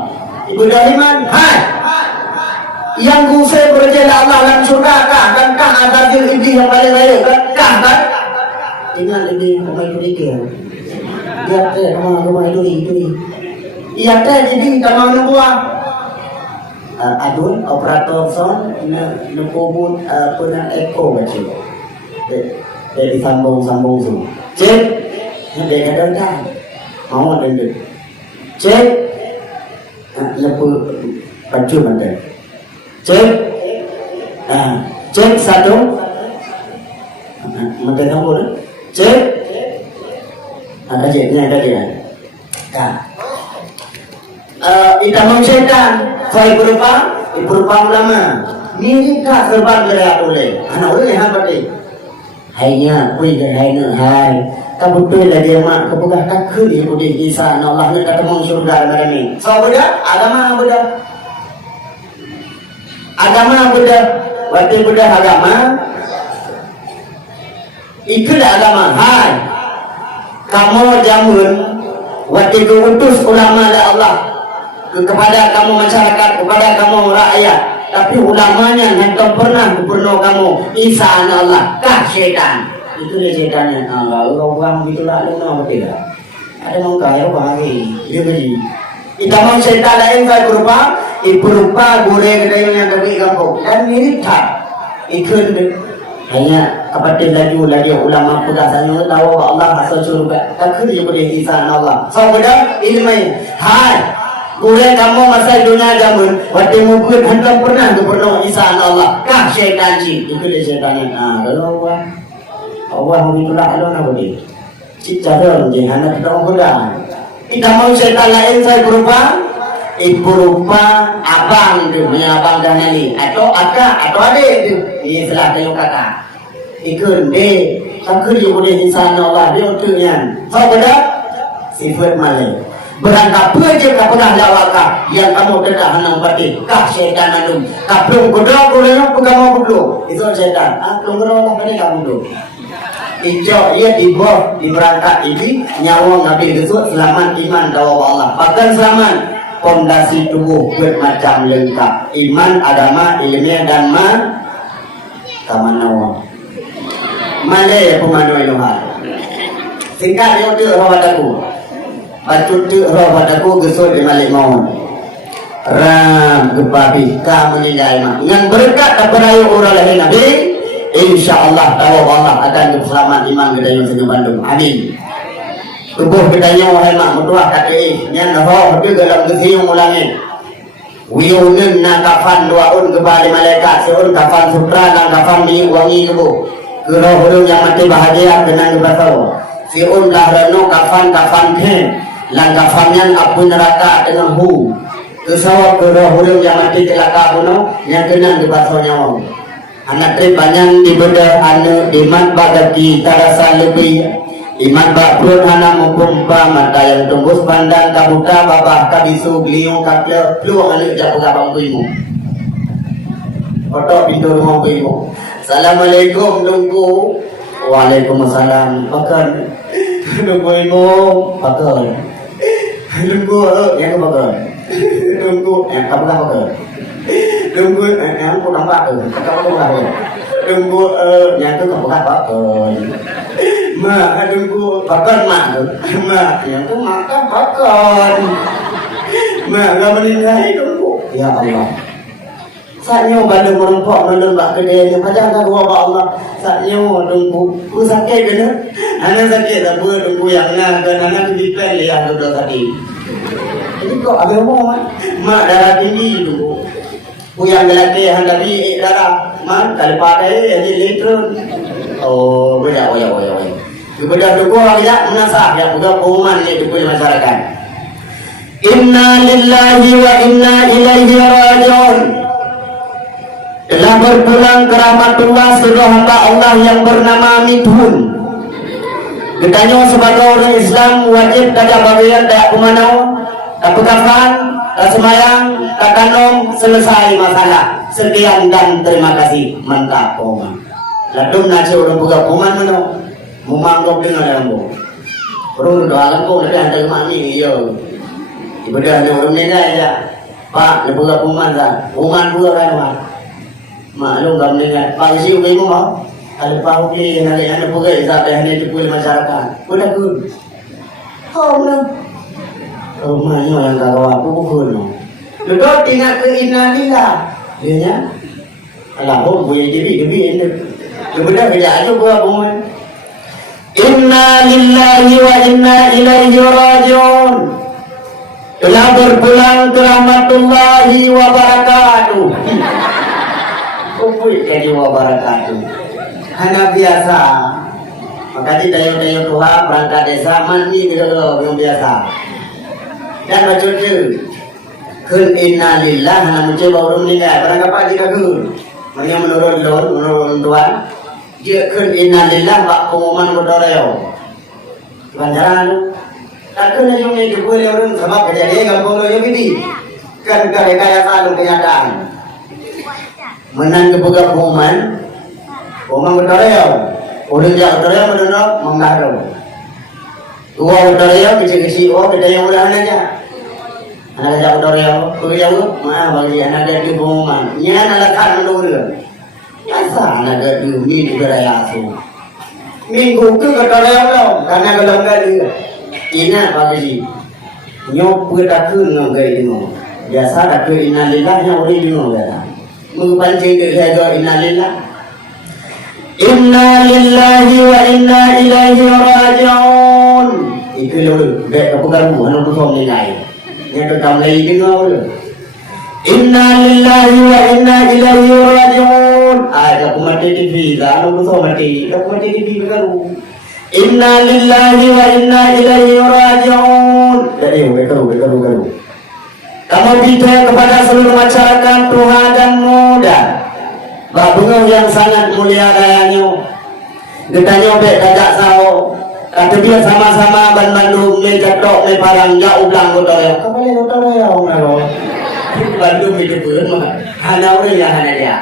Ibu Dahiman, hai. Yang gusai berjaya Allah dalam surga kah? Dan kah azazil ini yang paling baik? Kah kan? Ingat ini pemain berikir. Dia teh pemain itu. Ia teh jadi kamar nubuah. Adun operator sound nukubut pernah echo macam. Dia sambung tu. Cek, dia kadang kan. Mau ada tu. Cek, lepas baju mana? Cek, cek satu, macam apa ni? Cek, ada ceknya ada dia. Itamam syaitan, saya berupa ulama. Mirip tak serban gerak oleh, anak oleh apa ni? Hanya, kui ke hai. Kamu tu lah dia mak kepugah kakak dia boleh kisah. Allah ni kata mau surga macam ni. So budak, agama budak. Agama Buddha, waktu Buddha agama, itulah agama. Hai, kamu jamun, waktu diutus ulama Allah kepada kamu masyarakat, kepada kamu rakyat. Tapi ulamanya yang tak pernah kamu Isa anak Allah, kah syaitan? Itu dia syaitannya. Kalau orang begitulah, lu nak betul tak? Ada orang kaya orang lagi, dia beri. Itamam syaitan lain saya berupa goreng yang kami kampung dan mirip tak ikut hanya kepada lagi ulama pegasannya tahu Allah asal surga takut dia boleh ihsan Allah so benar ilmu hai goreng kamu masa dunia zaman waktu mungkin hendak pernah ihsan Allah kah syaitan itu dia syaitannya kalau Allah begitulah Allah nak boleh cara je hanya kita orang kita mau syaitan lain saya berupa abang tu, punya abang dan nani atau akak atau adik tu. Ini salah tengok kakak. Ikut dia, takut dia boleh insan Allah dia tu yang. So benar sifat malai. Berangkat je kepada lawakah yang kamu tidak henang pati. Kah syaitan anum. Kah belum kodok kodok kamu belum. Itu syaitan. Belum kodok lah pada kamu tu. Hijau ia di berangkat ini nyawa Nabi Rasul selamat iman dawa Allah. Bahkan selamat fondasi tubuh bermacam lengkap iman, agama, ilmiah dan kamanawa malay pemanu inuhan singkat dia tu roh padaku batu tu roh padaku gesur di malik maun ram gebabi kamu meninggal mak dengan berkat kepada orang lain Nabi insyaAllah tahu Allah akan berselamat iman kita yang sini Bandung amin. Tubuh kita yang hemat mutuah kata yang roh dia dalam kesiyung ulangi wiyunin na kafan duaun kebalik malaikat seun kafan sutra dan kafan di wangi tubuh keroh yang mati bahagia dengan kebasau seun lahrano kafan ken langkafannya api neraka dengan hu kesawa ke roh huruf yang mati celaka puno yang kena di baso nyawa anak trip banyak di beda anu iman bagati tarasa lebih iman bak perut hana mupumpa mata yang tembus pandang kabuka babah kabisu beliung kakle peluang anu jaga bangkuimu foto pintu rumah ibu. Assalamualaikum nunggu. Waalaikumsalam. Pakai nunggu ibu. Pakai nunggu yang pakai nunggu yang kamu tak pakai nunggu yang aku nampak tu kamu pakai nunggu yang tu kamu tak pakai mak nunggu pakai mak tu mak yang tu makan pakai mak nggak menilai nunggu ya Allah. Saatnya pada merempok menembak kedai yang macam tak buat Allah. Saatnya tunggu, aku sakit ke ni? Anak sakit tak apa, tunggu yang nak kan anak tu dipel yang tu dah tadi. Jadi kok ada ngomong mak darah tinggi tu. Yang lelaki yang tadi darah, mak kalau pakai jadi liter. Oh, beda. Beda tu gua ya menasah ya bukan pengumuman ni tu masyarakat. Inna lillahi wa inna ilaihi raji'un. Telah berpulang ke rahmatullah seluruh hamba Allah yang bernama Midhun. Ditanya sebagai orang Islam wajib tada bagian tak kumanau, tak kafan, tak semayang, tak kanong, selesai masalah. Sekian dan terima kasih. Mantap koma. Ladum nasi orang buka kuman mana? Memanggap dengan lambu. Orang doa lambu lebih hantar mani yo. Ibadah ada orang ni aja. Pak, lebih buka kuman dah. Kuman buka kan? Maklum kami dengar pagi ubi mu mau ada pahuki nanti anda buka sampai hanya cukup masyarakat udah kun rumahnya yang kau aku kun betul tinggal ke innalillah dia nya alah pun boleh jadi ini kemudian kerja aja buat pun inna lillahi wa inna ilaihi raji'un telah berpulang ke rahmatullahi wa barakatuh. Kumpul jadi wabarakatuh. Hanya biasa. Makanya dayo-dayo Tuhan berangkat desa mandi gitu yang biasa. Dan baca tu. Kun inna lillah hanya mencoba orang meninggal. Berangkat pagi kagum. Mereka menurun Tuhan. Dia kun inna lillah bak pengumuman berdoreo. Banjaran. Tak kena yang ini boleh orang sebab kejadian kalau yang ini. Kan kaya selalu kenyataan. Menang kebuka pengumuman bertoreo udah jauh toreo menurut mengaruh dua bertoreo kecil-kecil beda yang udah aja anak jauh toreo jauh mana bagi anak jadi pengumuman ini anak kan menurut biasa anak jadi minggu beraya asu minggu ke toreo lo karena kalau enggak dia ini bagi nyok bertakun nggak ini biasa takut innalillahnya udah bingung ya mengupancing kehidupan innalillah inna lillahi wa inna ilaihi raji'un itu lho bek kepukan anu kusong nilai yang tetap lagi dengar inna lillahi wa inna ilaihi raji'un ada kumati TV anu kusong mati kumati TV baru inna lillahi wa inna ilaihi raji'un jadi betul kamu minta kepada seluruh masyarakat tua dan muda babungan yang sangat mulia dayanya kita nyobek dajak sao kata dia sama-sama Bandung menjatok meparang jauh belang kotornya kembali kotornya orang Bandung itu pun hanya orang yang hanya dia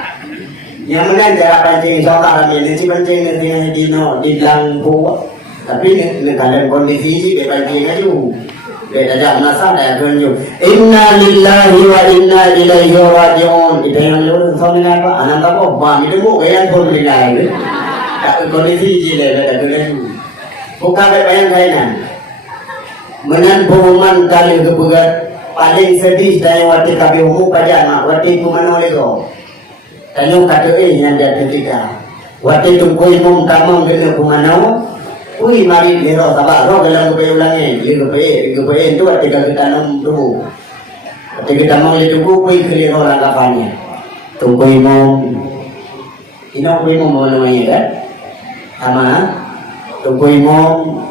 yang mana cara pancing soal ini si pancing ini di belang buah tapi ini kalian kondisi sih pancing aja Beda nasa dah tunjuk. Inna lillahi wa inna ilaihi raji'un. Itu yang lu soalnya apa? Anak apa? Bang itu bukan yang pun nilai. Tak kondisi je dah tu. Bukan bayang kainan. Menan pengumuman kali kebugat paling sedih dari waktu kami umum pada anak waktu kumano lego. Tanya kata yang dia ketika waktu tunggu umum kamu kena kumano. Ui mari lero sabak roh dalam kepe ulangi kepe itu ketika kita tanam tubuh ketika kita mau tubuh ui ke lero langkapannya tunggu imam mau namanya kan sama tunggu imam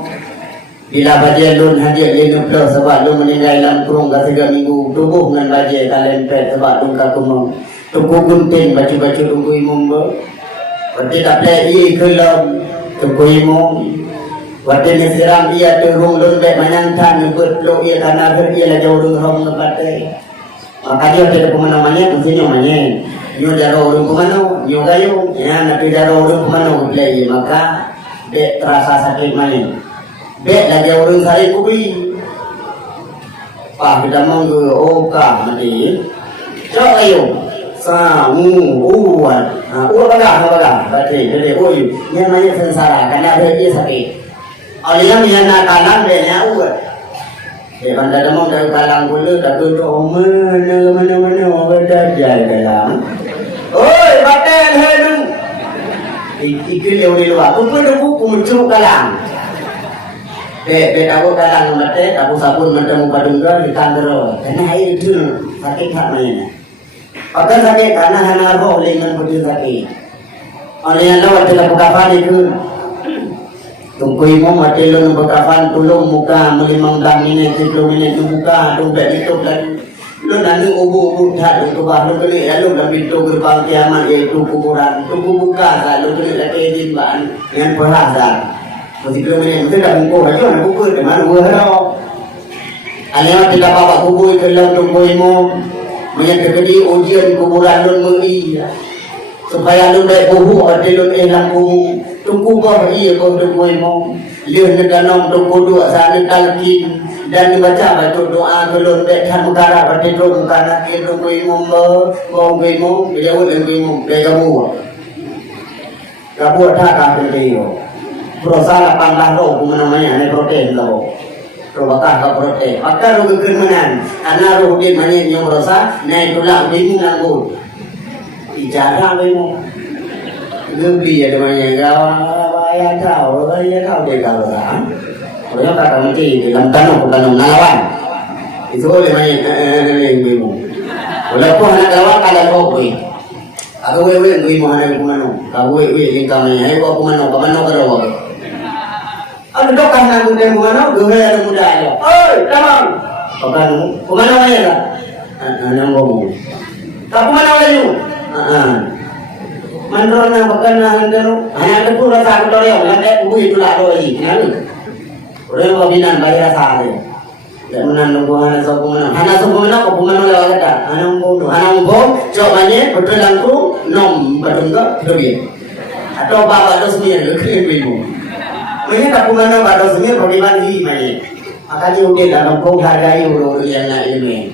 Bila bajet lun hadir linu plus sebab lun meninggal dalam kurung ke 3 minggu tubuh dengan bajet tak lempet sebab lun kakumong tuku gunting baju-baju tunggu imum ber berarti tak play ke dalam tunggu imum berarti ni siram ia turung lun baik manyangkan ngebut peluk ia tanah ber ia lah jauh lun rom ngepatai maka dia ada pemenamanya mestinya manya nyo jaro lun pemano nyo gayung ya nak jaro lun pemano play maka dek terasa sakit manya dek lagi orang saya kubi pak kita mau ke oka mati cok ayo sangu uat baga berarti jadi oi yang namanya sengsara karena dia sakit alihnya yang nak kalang dia uat bandar mau dari kalang pula tak tahu mana berdajal kalang oi baten henu ikut lewat luar pun buku muncul kalang aku kalang mate, aku sabun matamu padungga di kandero. Karena air itu sakit tak mainnya. Akan sakit karena hana roh lengan betul sakit. Oleh yang lawat dalam kafan itu, tungkui mu mati lu nombor kafan tulung muka melimang dam ini 10 minit muka dompet itu lagi. Lu nanti ubu tak untuk baru kali lalu dalam pintu gerbang kiamat iaitu kuburan. Tunggu buka lalu kali lagi jimban dengan perhatian. Masih belum ini, mesti dah bungkuk lagi, nak bungkuk di mana gua harap. Alihnya tidak bawa kubur ke dalam tunggu imu, menyertai ujian kuburan lun mengi, supaya lun baik buhu, ada lun elang buhu, tunggu kau iya kau tunggu imu, lihat neganong tunggu dua sana talqin dan dibaca batu doa ke lun baik kan mengara, berarti lun mengara ke tunggu imu, mau imu, dia ulang imu, dia kamu, kamu tak kau dia. Berusaha pandang roh namanya ini protein loh robakah ke protein maka roh kekemenan karena roh dia banyak yang berusaha naik tulang bingung nganggur bicara bingung lebih ya namanya ya tahu dia kalau kan kalau kata mesti dalam tanam ngelawan itu boleh banyak bingung walaupun anak lawan kada roh aku wewe bingung anak kumano aku wewe ingkamnya ayo kumano karo ada dokter nak guna mana? Guna ada muda aja. Oi, tamam. Bukan, kemana aja lah? Nang ngomong. Tak kemana aja? Mandorna bukan nang dulu. Hanya ada pun rasa aku dorong. Nanti buku itu lah lagi. Kenapa? Orang kabinan bayar rasa aja. Tak menang hana sok mana? Hana sok mana? Kau mana lewat ada? Hana ngomong. Coba betul langku nom betul tak? Betul. Atau bawa dos ni lekir bingung. Mereka tak pernah pada sini bagaimana ini, makanya udah dalam kau hargai orang yang lain ini.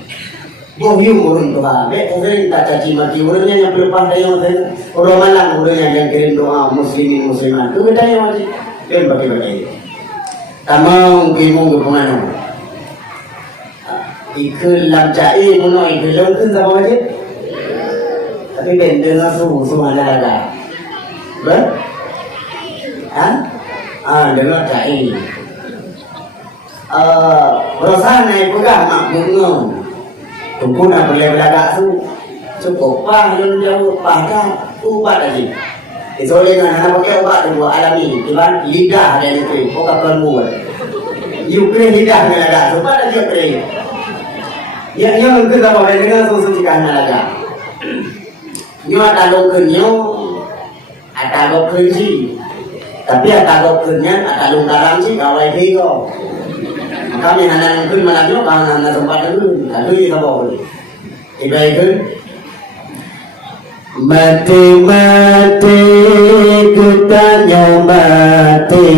Bohong orang tua, betul tak caci maki orangnya yang berlepas dari orang malang orangnya yang kirim doa muslimin muslimat itu beda yang macam, dan bagaimana? Tamang bingung ke mana? Ikut lamcai mana ikut lantun sama aja, tapi dengan suhu ada ada, ber? Dengar tak ini berusaha naik pegang mak bunga tunggu nak boleh belagak tu cukup pah yang jauh pah dah ubat lagi soalnya nak pakai ubat tu alami cuman lidah ada itu bukan perempuan you kena lidah dengan lagak sebab ada dia kena yang mungkin tak boleh dengan susu jika lagak you ada lokenya ada lokenya tapi ada dokternya, ada lungkaran sih kawai kiko. Kami hanya mungkin malamnya kan hanya tempat dulu, lalu kita bawa. Iba itu mati kutanya mati,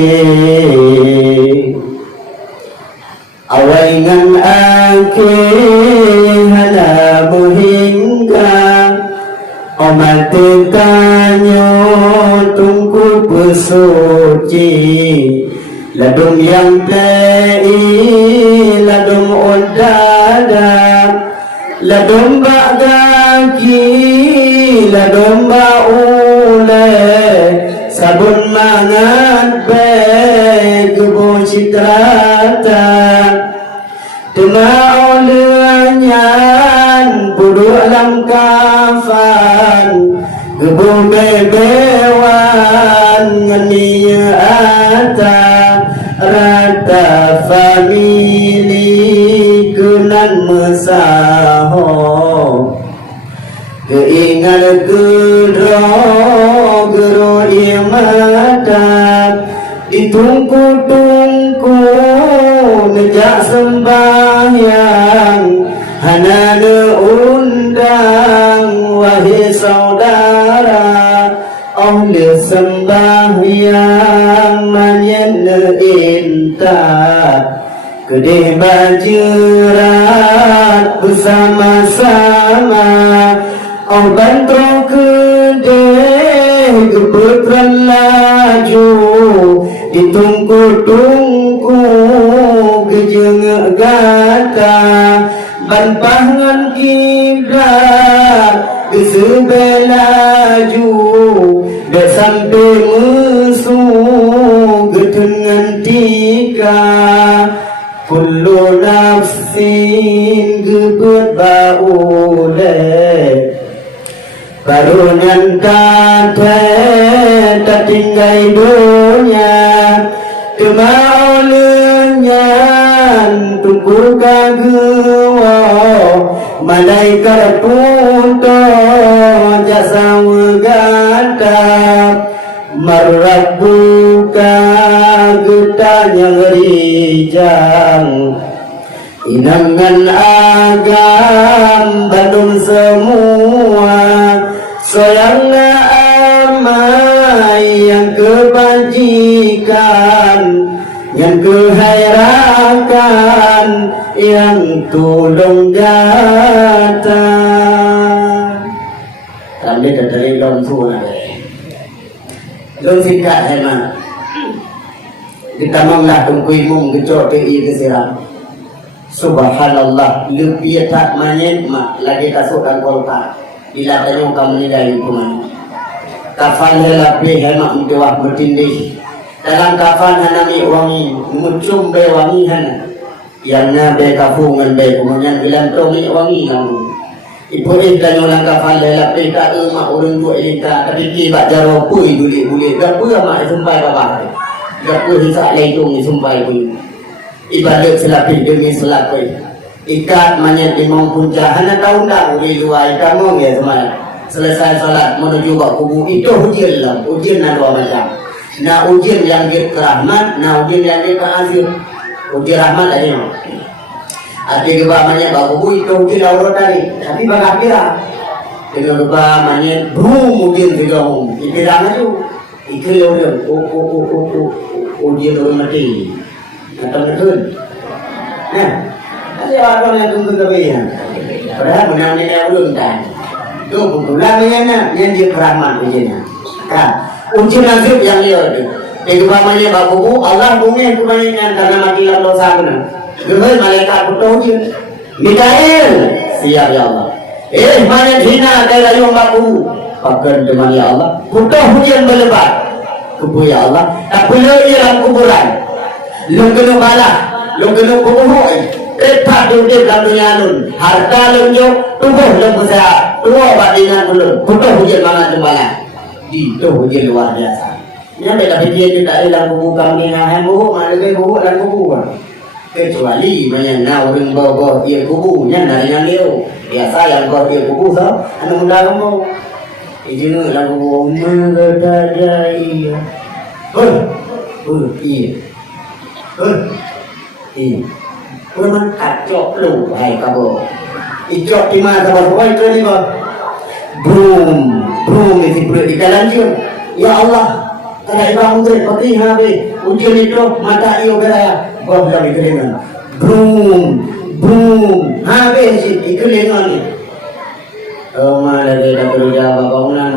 awaingan akhir hana muhingga. Mati tanyo tungku bersuci ladung yang plei ladung odada ladung bagaki ladung baule sabun mangat be gebu citrata tema oleanyan pudu alam kafan gebu bebewan ngeniya ata rata famili kenan mesaho keingat gero mata ditungku-tungku ngejak sembahyang hana undang wahai saudara oleh sembahyang manyen intat kedih bajerat bersama-sama oh bantro kedih keputran laju ditungku-tungku kejeng gata ban pangan kiblat kesebelaju dah sampai musuh getengan tiga kullu nafsin gebet baule Karunian kata tak tinggal dunia kemaulnya tunggu kagua malaikat punto jasa wegata marabbuka getanya ngerijang inangan agam badung semua sayangnya amai yang kebajikan yang kehairakan yang tolong gata kami dari lom tua lom singkat hemat kita manglah tungkui mung kecok TI kesiram subhanallah lebih tak manyet mak lagi kasutkan kolkar bila tanya kamu nilai hukuman kafan lebih hemat menjawab bertindih dalam kafan hanami wangi mucum be wangi hana yang nabe kafungan be kemudian bilang tomi wangi kamu ibu dan orang kafan lebih tak emak orang tua elita tapi kibak jaro pui bulik-bulik gak pui amak sampai babah gak pui hisak leitung sampai pun ibadat selapih demi selapih ikat manyet imam punca hana tahu tak boleh luar kamu ya semalam selesai salat menuju ke kubur itu ujian lah ujian ada dua macam na ujian yang dia kerahmat na ujian yang dia keazir ujian rahmat aja ada juga manyet ke kubur itu ujian Allah tadi tapi bakal kira dengan lupa manyet boom ujian juga ikirang aja ikir ujian orang mati atau betul nah ada orang yang tunggu kebayan padahal menang-menang ulun kan itu kebetulan yang dia keramat ujiannya kan ujian nasib yang dia ada keupamanya bakuku Allah bumi kebanyakan karena mati dalam dosa benar gemes malaikat putus ujian Mikael siap ya Allah mana hina dari yang bakuku pakai teman ya Allah putus ujian berlebat kubu ya Allah tak boleh dia dalam kuburan lu kena balas lu kena kubuh Repat duduk dalam dunia nun harta lunjuk tubuh lembu sehat tua batingan belum putus hujan mana jembalan itu hujan luar biasa ini bela dia tidak hilang buku kami ngahan buku mana lebih buku dan buku kecuali menyana orang bawa dia bukunya dari yang dia biasa yang bawa dia buku so anu muda kamu izin lagu mengadai iya Kurang kacok lu, hai kamu. Ijok di mana kamu? Kau itu ni kau. Brum itu bro di kalanjun. Ya Allah, kalau ibu mungkin pati habe ujian itu mata iyo beraya. Kau dah dikelingan. Brum, habe sih dikelingan ni. Oh mana dia dah kerja bapak unan.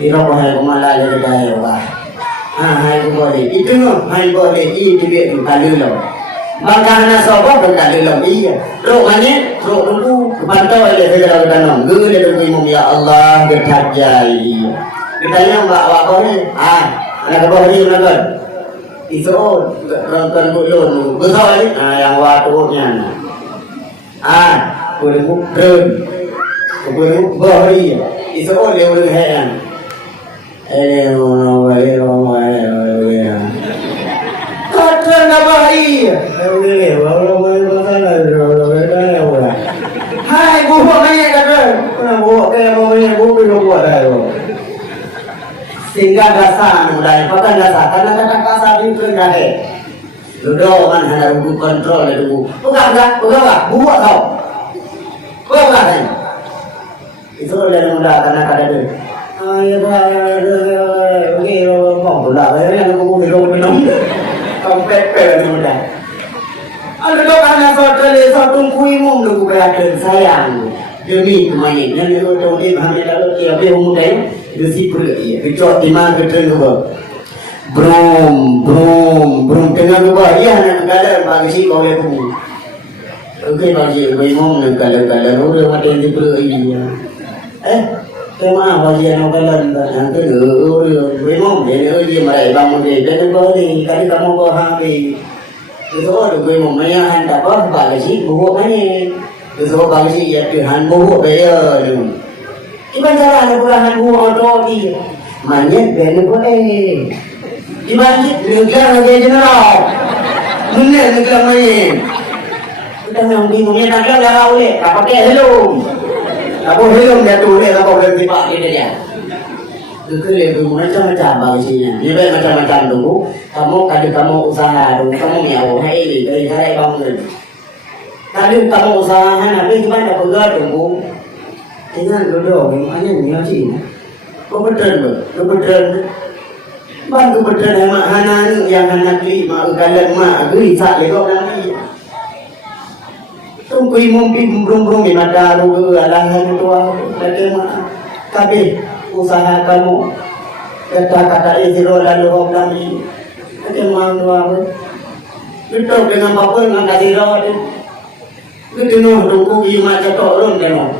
Iro hai kumala jadi kaya wah. Hai boleh. Itu no, hai boleh. Ini dia tu kalu lo. Maka hana sobat dan dalam iya. Rok mana? Rok dulu. Pantau oleh segala tanam. Guru dia berimam ya Allah bertajai. Kita yang bawa kau ni. Anak kau ni mana? Itu nonton bulun. Besar ni. Yang waktunya. Boleh bukan. Boleh bahari. Itu dia boleh heran. betul nggak bahaya. Hai buah banyak kata. Buah kayak banyak buah dah. Sehingga dasar mulai pakai dasar karena kata kasar itu enggak ada. Duduk kan ada buku kontrol itu. Bukan buah tau. Buah kan. Itu oleh muda karena kada tu. Ya okey mau pula yang aku minum. Sampai ke muda. Ada karena satu kuimu tu berada sayang. Demi kemana? Nanti kalau dia hamil lalu dia berumur dah. Desi pergi, kecot timah kecil juga. Brum tengah juga. Ia nak kalah bagi si kau yang tu. Okey bagi mom nak kalah. Orang macam ni pergi. Tema bagi yang kalah. Nanti mom dia marai bangun dia. Jadi kau ni kali kamu kau hamil. Itu orang mom maya hendak apa bagi si buat mana? Itu bagi si ya Tuhan buat bayar. Iban cara ada pulahan buah atau di manjat benda boleh. Iban negara lagi general, mana negara main? Kita yang bingungnya tak ada darah oleh, tak pakai helm. Apa helm dia tu oleh, apa boleh tipak kita dia. Itu macam-macam bagusnya. Ni macam-macam tu. Kamu usaha tu, kamu miau, hai dari bangun. Kalau kamu usaha, nanti gimana pegang tu? Dengan dulu, gimana ni aje? Kebetulan. Ban kebetulan mak hana ni yang anak li mak galan mak geri sak lekok nanti. Tungkui mungkin belum di mata lu alahan tua lagi mak. Tapi usaha kamu kata izro lalu hok nanti. Lagi mak tua. Itu dengan apa dengan izro tu. Itu tunggu mak cetok ron kan.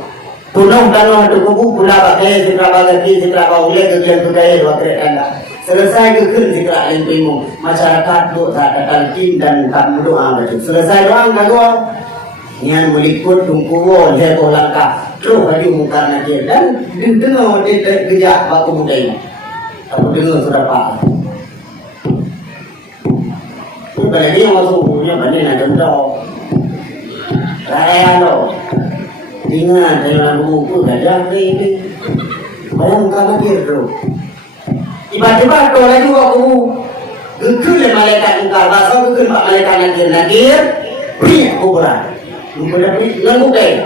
Punong tanah tu kubu pula pakai seberapa lagi seberapa ulek kegiatan budaya waktu anda selesai kekun segera lempemu masyarakat tu tak terkalkin dan tak berdoa betul selesai doang kagak yang meliput tungkuwo dia tu langkah terus baju muka nanti dan dengar dia kerja waktu budaya apa dengar sudah pak bukan dia masuk punya banding nak contoh raya lo ingat dalam buku gajah ini bayangkan lagi tu tiba-tiba tu lagi aku gekul malaikat engkau basah gekul malaikat nakir beri kuburan dengan bukai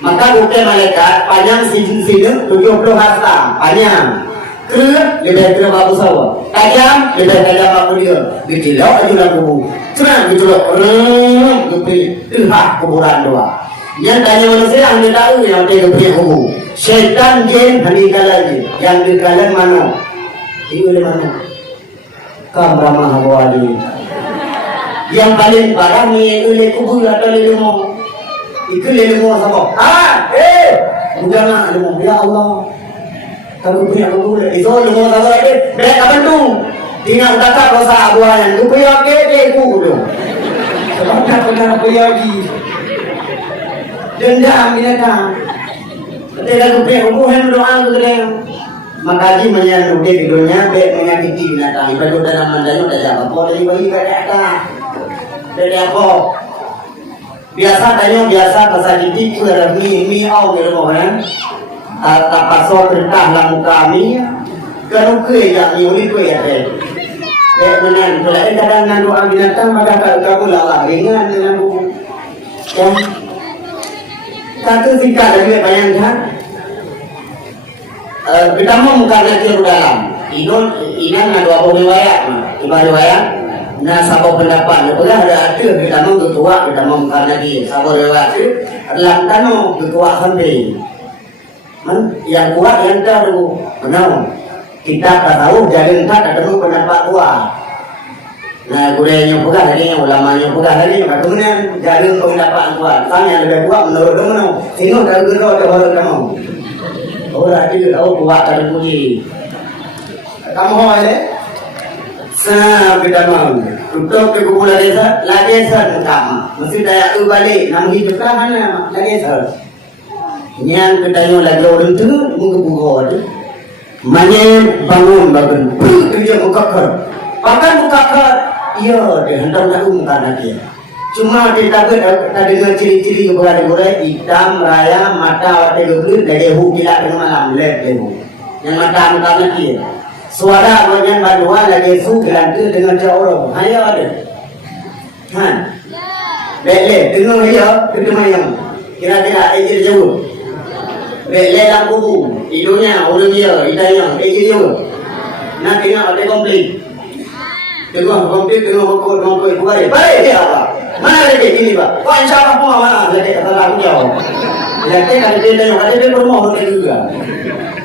maka bukai malaikat panjang sini 70 hasta panjang kerap lebih kerap aku sawa tajam lebih tajam aku dia dicelok aja dalam kubu cuma dicelok gepri kuburan doa. Yang tanya manusia yang dia tahu yang dia beri hukum. Syaitan jin hanikalan yang dikalan mana? Ini oleh mana? Kamrama Hawali. Yang paling parah ni oleh kubur atau oleh lumur. Itu oleh lumur sama. Bukanlah lumur. Ya Allah. Kalau beri kubur itu lumur sama lagi. Mereka bantu. Tinggal kata dosa abuan. Lu punya kete kubur. Sebab tak pernah punya lagi. Dendam binatang. Ketika kuping hubungan doa kepada makaji menyanyi di dunia baik menyakiti binatang. Ibadah dalam mandanya dah jawab. Kau dari bayi pada atas. Dari apa? Biasa kesakiti kurang mi au di rumah kan. Tak pasal perintah lamu kami. Kalau kue yang miuli kue ada. Baik menang. Kalau kadang doa binatang maka kamu lalah ringan dengan buku. Satu tingkat lagi bayangkan kita mau karena tiru dalam inan ada apa riwayat riwayat nah sabab pendapat boleh ada kita mau ketua kita mau karena dia sabab riwayat dalam tanah ketua sampai yang kuat yang tahu benar kita tak tahu jadi entah ketemu pendapat kuat. Nah, budayanya bukan hari yang ulamanya bukan hari yang kemudian jadi pendapat kuat. Tanya lebih kuat menurut kamu. Sino kalau kita ada baru kamu. Orang itu tahu kuat ada puji. Kamu ada? Kita mau tutup ke kuburan desa, lagi sama. Mesti daya tu balik. Nama hidup kan hanya lagi sama. Yang kita yang lagi orang tu mungkin bukan. Mana bangun. Kerja muka ker. Bahkan muka ker. Iya, dia hendak nak umumkan dia. Cuma dia tak dengar ciri-ciri keberadaan hitam, raya, mata awak tegak dari hu gila dengan malam lep lebu. Yang mata muka dia. Suara bagian baduan lagi su gelantu dengan jauh. Hanya ada. Han. Bele, dengar dia, ketemu yang kira-kira ejir jauh. Bele dalam kubu, hidungnya, urung dia, hidungnya, ejir jauh. Nak tengok ada komplit. Tengok komplit, tengok mokok kuari. Baik dia apa? Mana lagi ini pak? Wah insyaAllah semua mana? Lagi kata aku jauh. Lagi kalau dia tengok, ada dia bermoh juga.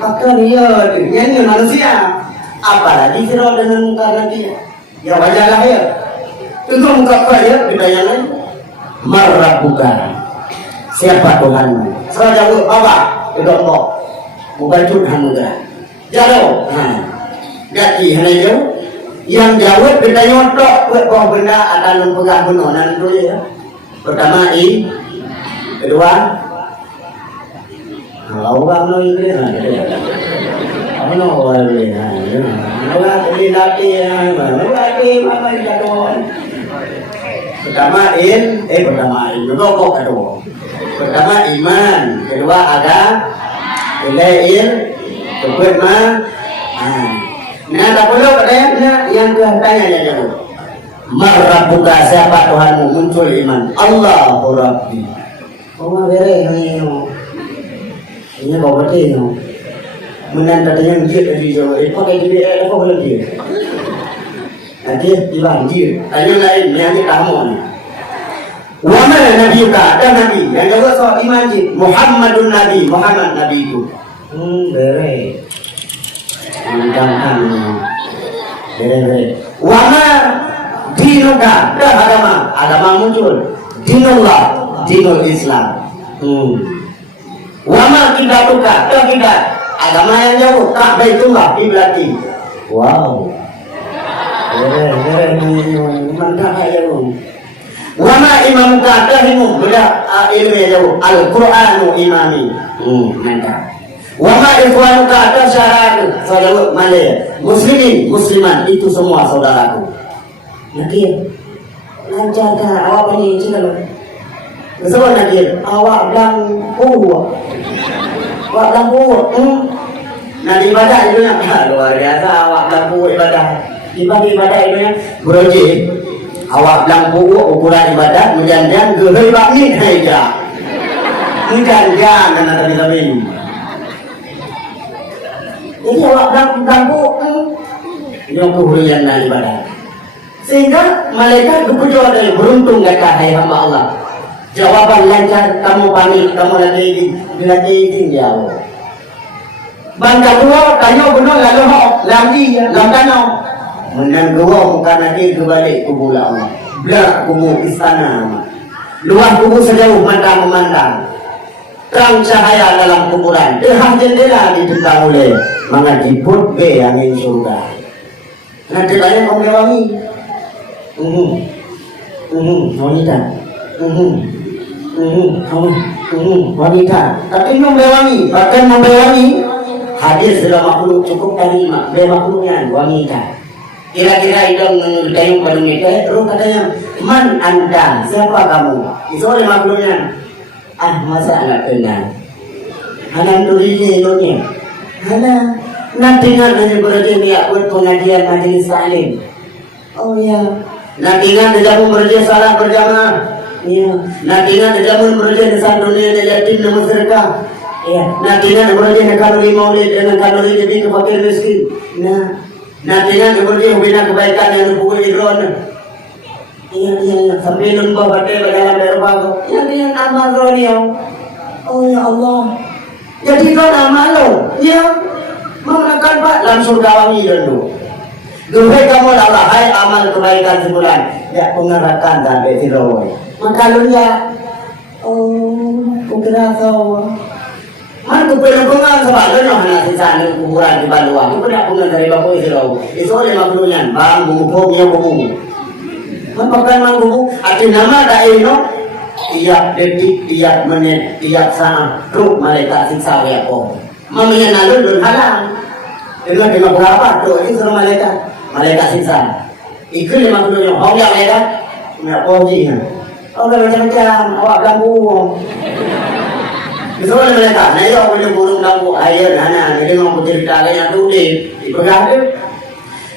Maka dia, nyanyi manusia. Apalagi Fir'aun dengan muka nanti. Ya wajarlah ya. Tengok muka kaya, ditanya lagi. Marrabbuka. Siapa Tuhanmu? Saya jawab, apa? Tidak mau. Bukan Tuhanmu dah. Jauh. Gaki hanya jauh. Yang jawab kita nyotok buat bawa benda akan mempegang benonan dulu ya. Pertama I, kedua kalau orang lo ini apa no orang ini, orang ini laki ya, laki apa jatuh. Pertama pertama juga kok kedua. Pertama iman, kedua agama, ketiga kedua nah, tak perlu katanya yang Tuhan tanya ya jauh. Marrabbuka, siapa Tuhanmu? Muncul iman. Allahu Rabbi. Oh, bere ini. Ini kau berarti no. Menan katanya dia dari jauh. Pakai dia apa boleh dia? Nanti iban dia. Tanya lain yang kamu ni. Wa mana nabiyuka? Dan nabi. Yang jawab soal iman dia. Muhammadun nabi. Muhammad nabi itu. Bere. Wama dinuka dah agama muncul dinullah dinul Islam. Wama kibatuka dah kiblat agama yang jauh tak baitullah kiblati. Wow. Mantap ya jauh. Wama imamuka dah imam beda ilmu jauh Al-Quranu imami. Mantap. Wama ikhwanuka atau syaraku saudara Malaya muslimin musliman itu semua saudaraku. Nakir lancar kah awak ini cakap sebab nakir awak bilang awak bilang nah ibadah itu yang luar biasa awak bilang ibadah ibadah itu yang beroji awak bilang ukuran ibadah menjanjikan gehoi bakmi haja menjanjikan karena tadi jadi awak ganggu yang kehurian dan ibadah. Sehingga malaikat berkujur dari beruntung kata hai hamba Allah. Jawaban lancar, kamu panik, kamu lagi jauh. Bangga dua, tanya benar lalu lagi tanau. Menang dua bukan lagi kebalik kubu Allah. Belak kubu istana. Luar kubu sejauh mata memandang. Terang cahaya dalam kuburan. Dehang jendela ditentang oleh mengajibut be angin surga. Nanti lain om lewangi. Wanita. Wanita. Tapi om lewangi. Bahkan om lewangi. Hadis dalam makhluk cukup kali be makhluknya wanita. Kira-kira idong menurutayung pada mereka. Terus katanya, man anda? Siapa kamu? Itu oleh makhluknya. Masa anak kenal. Anak tulisnya hidupnya. Anak nanti hanya berarti dia buat pengajian majelis taklim. Oh ya. Nanti dia berjaya salat berjamaah. Iya. Nanti dia berjaya di sandunia yatim dan masyarakat. Iya. Nanti dia berjaya kalori maulid dengan kalori jadi kefakir miskin. Nanti dia berjaya bina kebaikan yang dipukul Iran. Iya. Sampai nunggu batai dalam derbaga. Yang amal rohnya. Oh ya Allah. Jadi kau amal lo. Ya. Menggunakan Pak langsung gawangi dulu. Duhai kamu Allah, hai amal kebaikan sebulan. Ya pengerahkan sampai tirawai. Maka lu ya. Oh, kukira kau. Man kupenang-penang sebab lu nak nasi sana kuburan di Baluang. Ku nak pengen dari bapak tirawai. Itu oleh makhluknya. Bang bumbu-bumbunya bumbu. Makan manggung, arti nama daerah tiap detik, tiap menit, tiap saat, terus mereka siksa ya kok. Mamanya nalu dan halang. Dengan berapa? Tuh ini suruh malaikat siksa. Ikut 50 yang awak yang dah nak pergi kan. Awak macam-macam awak lampu. Itu mana mereka? Naya boleh burung lampu air nana. Jadi mau cerita yang tu deh. Ibadah tu.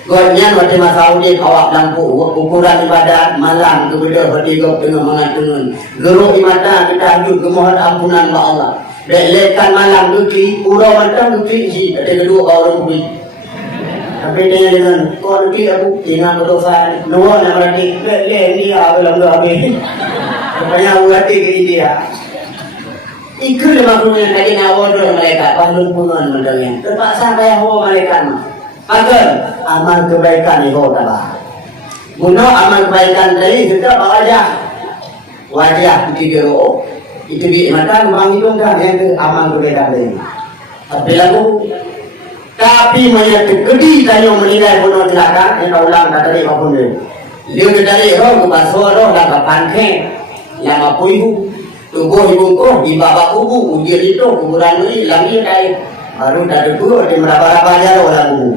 Godnya waktu masa udik awak lampu ukuran ibadat malam kemudian bertiga tengah mengatunun. Geruk di mata kita hidup kemohon ampunan Allah Allah. Lekan malam duki urau macam duki si ada kedua orang kuih. Tapi dia dengan kau duki aku tinggal berdosa. Dua nama lagi ni awak dalam doa ni. Banyak ulat ke dia. Ikut 50 yang tadi nawar mereka pandun punan mendengar. Terpaksa kaya hawa mereka mah. Agar amal kebaikan itu adalah guna amal kebaikan tadi kita wajah itu di mata memang itu kan yang amal kebaikan tadi. Tapi banyak gede tanya menilai bunuh celaka yang ulang tadi apapun dia. Dia dari roh ke basur roh lah ke pantai yang apa ibu tubuh ibu ko di bawah kubu ujir itu kuburan ini lagi dari baru dari dulu di meraba-raba jauh lagu.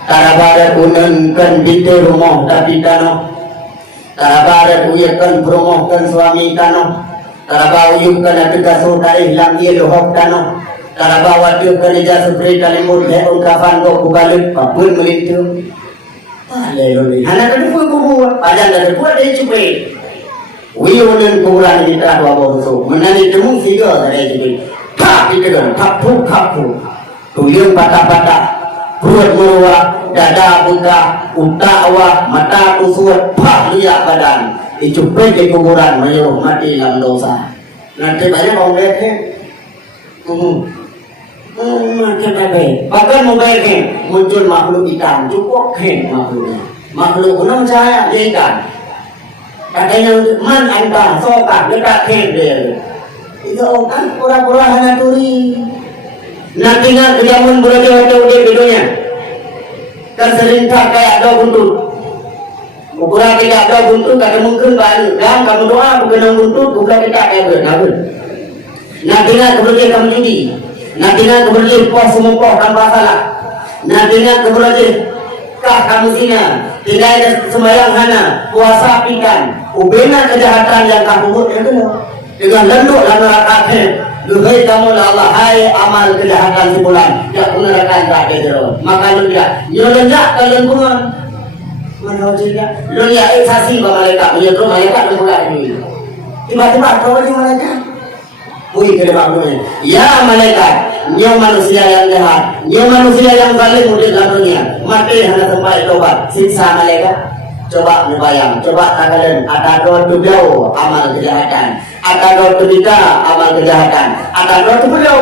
Tarabada kunankan binti rumah tapi tanah. Tarabada uyakan promohkan suami tanah. Tarabada uyukan atika sotari lagi lohok tanah. Tarabada wadukan ija supri kalimut heun kafan kok kubalik papun melintu. Leloli. Anak kedua kubu padang dari kuat dari cupai. Uyunan kuburan kita dua bosu. Menani temung tiga dari cupai. Tak itu kan kapu. Tuyung patah-patah. Perut meruak, dada buka, utawa, mata kusut, pak liat badan. Dicupai di kuburan, menyuruh mati dalam dosa. Nanti banyak orang lihat kan? Macam apa? Bahkan membayangkan muncul makhluk hitam, cukup kan makhluknya. Makhluk unang cahaya, dia ikan. Katanya, man anta, sokak, dekat kan dia. Itu orang pura-pura hanya turi. Nanti nak kejamun berada-ada di videonya. Kan seringkah kayak ada buntut. Ukuran tidak ada buntut, kata mungkin baru. Dan kamu doa bukan buntut, bukan tidak kayak bernabar. Nanti nak keberjaya kamu judi. Nanti nak keberjaya puas semua tanpa salah. Nanti nak keberjaya kah kamu zina. Tidak ada sembahyang hana, puasa pikan. Ubena kejahatan yang kamu buat itu. Dengan lenduk dan neraka. Duhai kamu Allah, hai amal kejahatan sebulan, tak guna rakan tak ada. Maka lu dia, nyolonjak kalian bungan. Mana wajibnya? Lu ya eksasi malaikat, menyuruh malaikat memulai ini. Tiba-tiba kau lagi malaikat. Wih kena maknanya. Ya malaikat, nyo manusia yang jahat, nyo manusia yang zalim di dalam dunia. Mati hanya tempat tobat, siksa malaikat. Coba membayang, coba kalian ada dua jauh amal kejahatan, ada dua berita amal kejahatan, ada dua beliau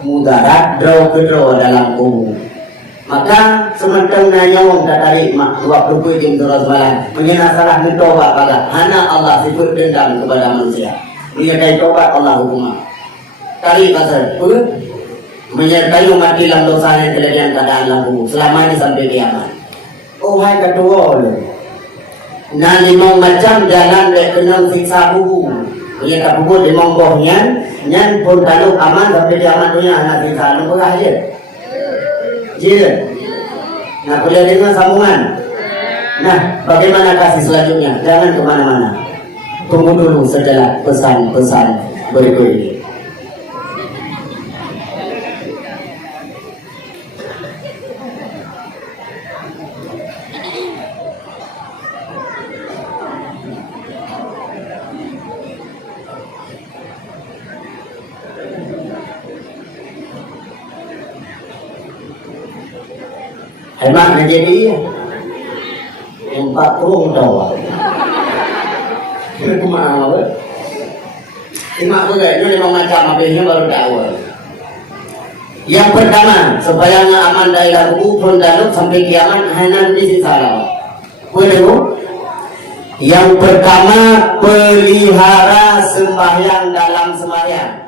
mudarat draw kedro dalam kubur. Maka sementara nanyong dari 20 jam terus malam mengenai salah mentobat pada hana Allah sifat dendam kepada manusia. Menyertai tobat Allah hukum. Tadi pasal menyertai mati dalam dosa yang terjadi keadaan dalam kubur selama ini sampai kiamat. Oh hai kedua oleh. Nah limang macam jalan dek kenang siksa buku. Ia tak buku limang bohnya, nyan pun taluk aman sampai kiamat dunia anak siksa lu berah je. Je. Nah boleh dengar sambungan. Nah bagaimana kasih selanjutnya? Jangan kemana-mana. Tunggu dulu setelah pesan-pesan berikut ini. Hemat nak jadi 40 tahun. Itu kemana? Hemat begitu memang macam habisnya baru tahu. Yang pertama supaya aman dari lagu pun dalam sampai kiamat hanya di sisa lawan. Boleh? Yang pertama pelihara sembahyang dalam sembahyang.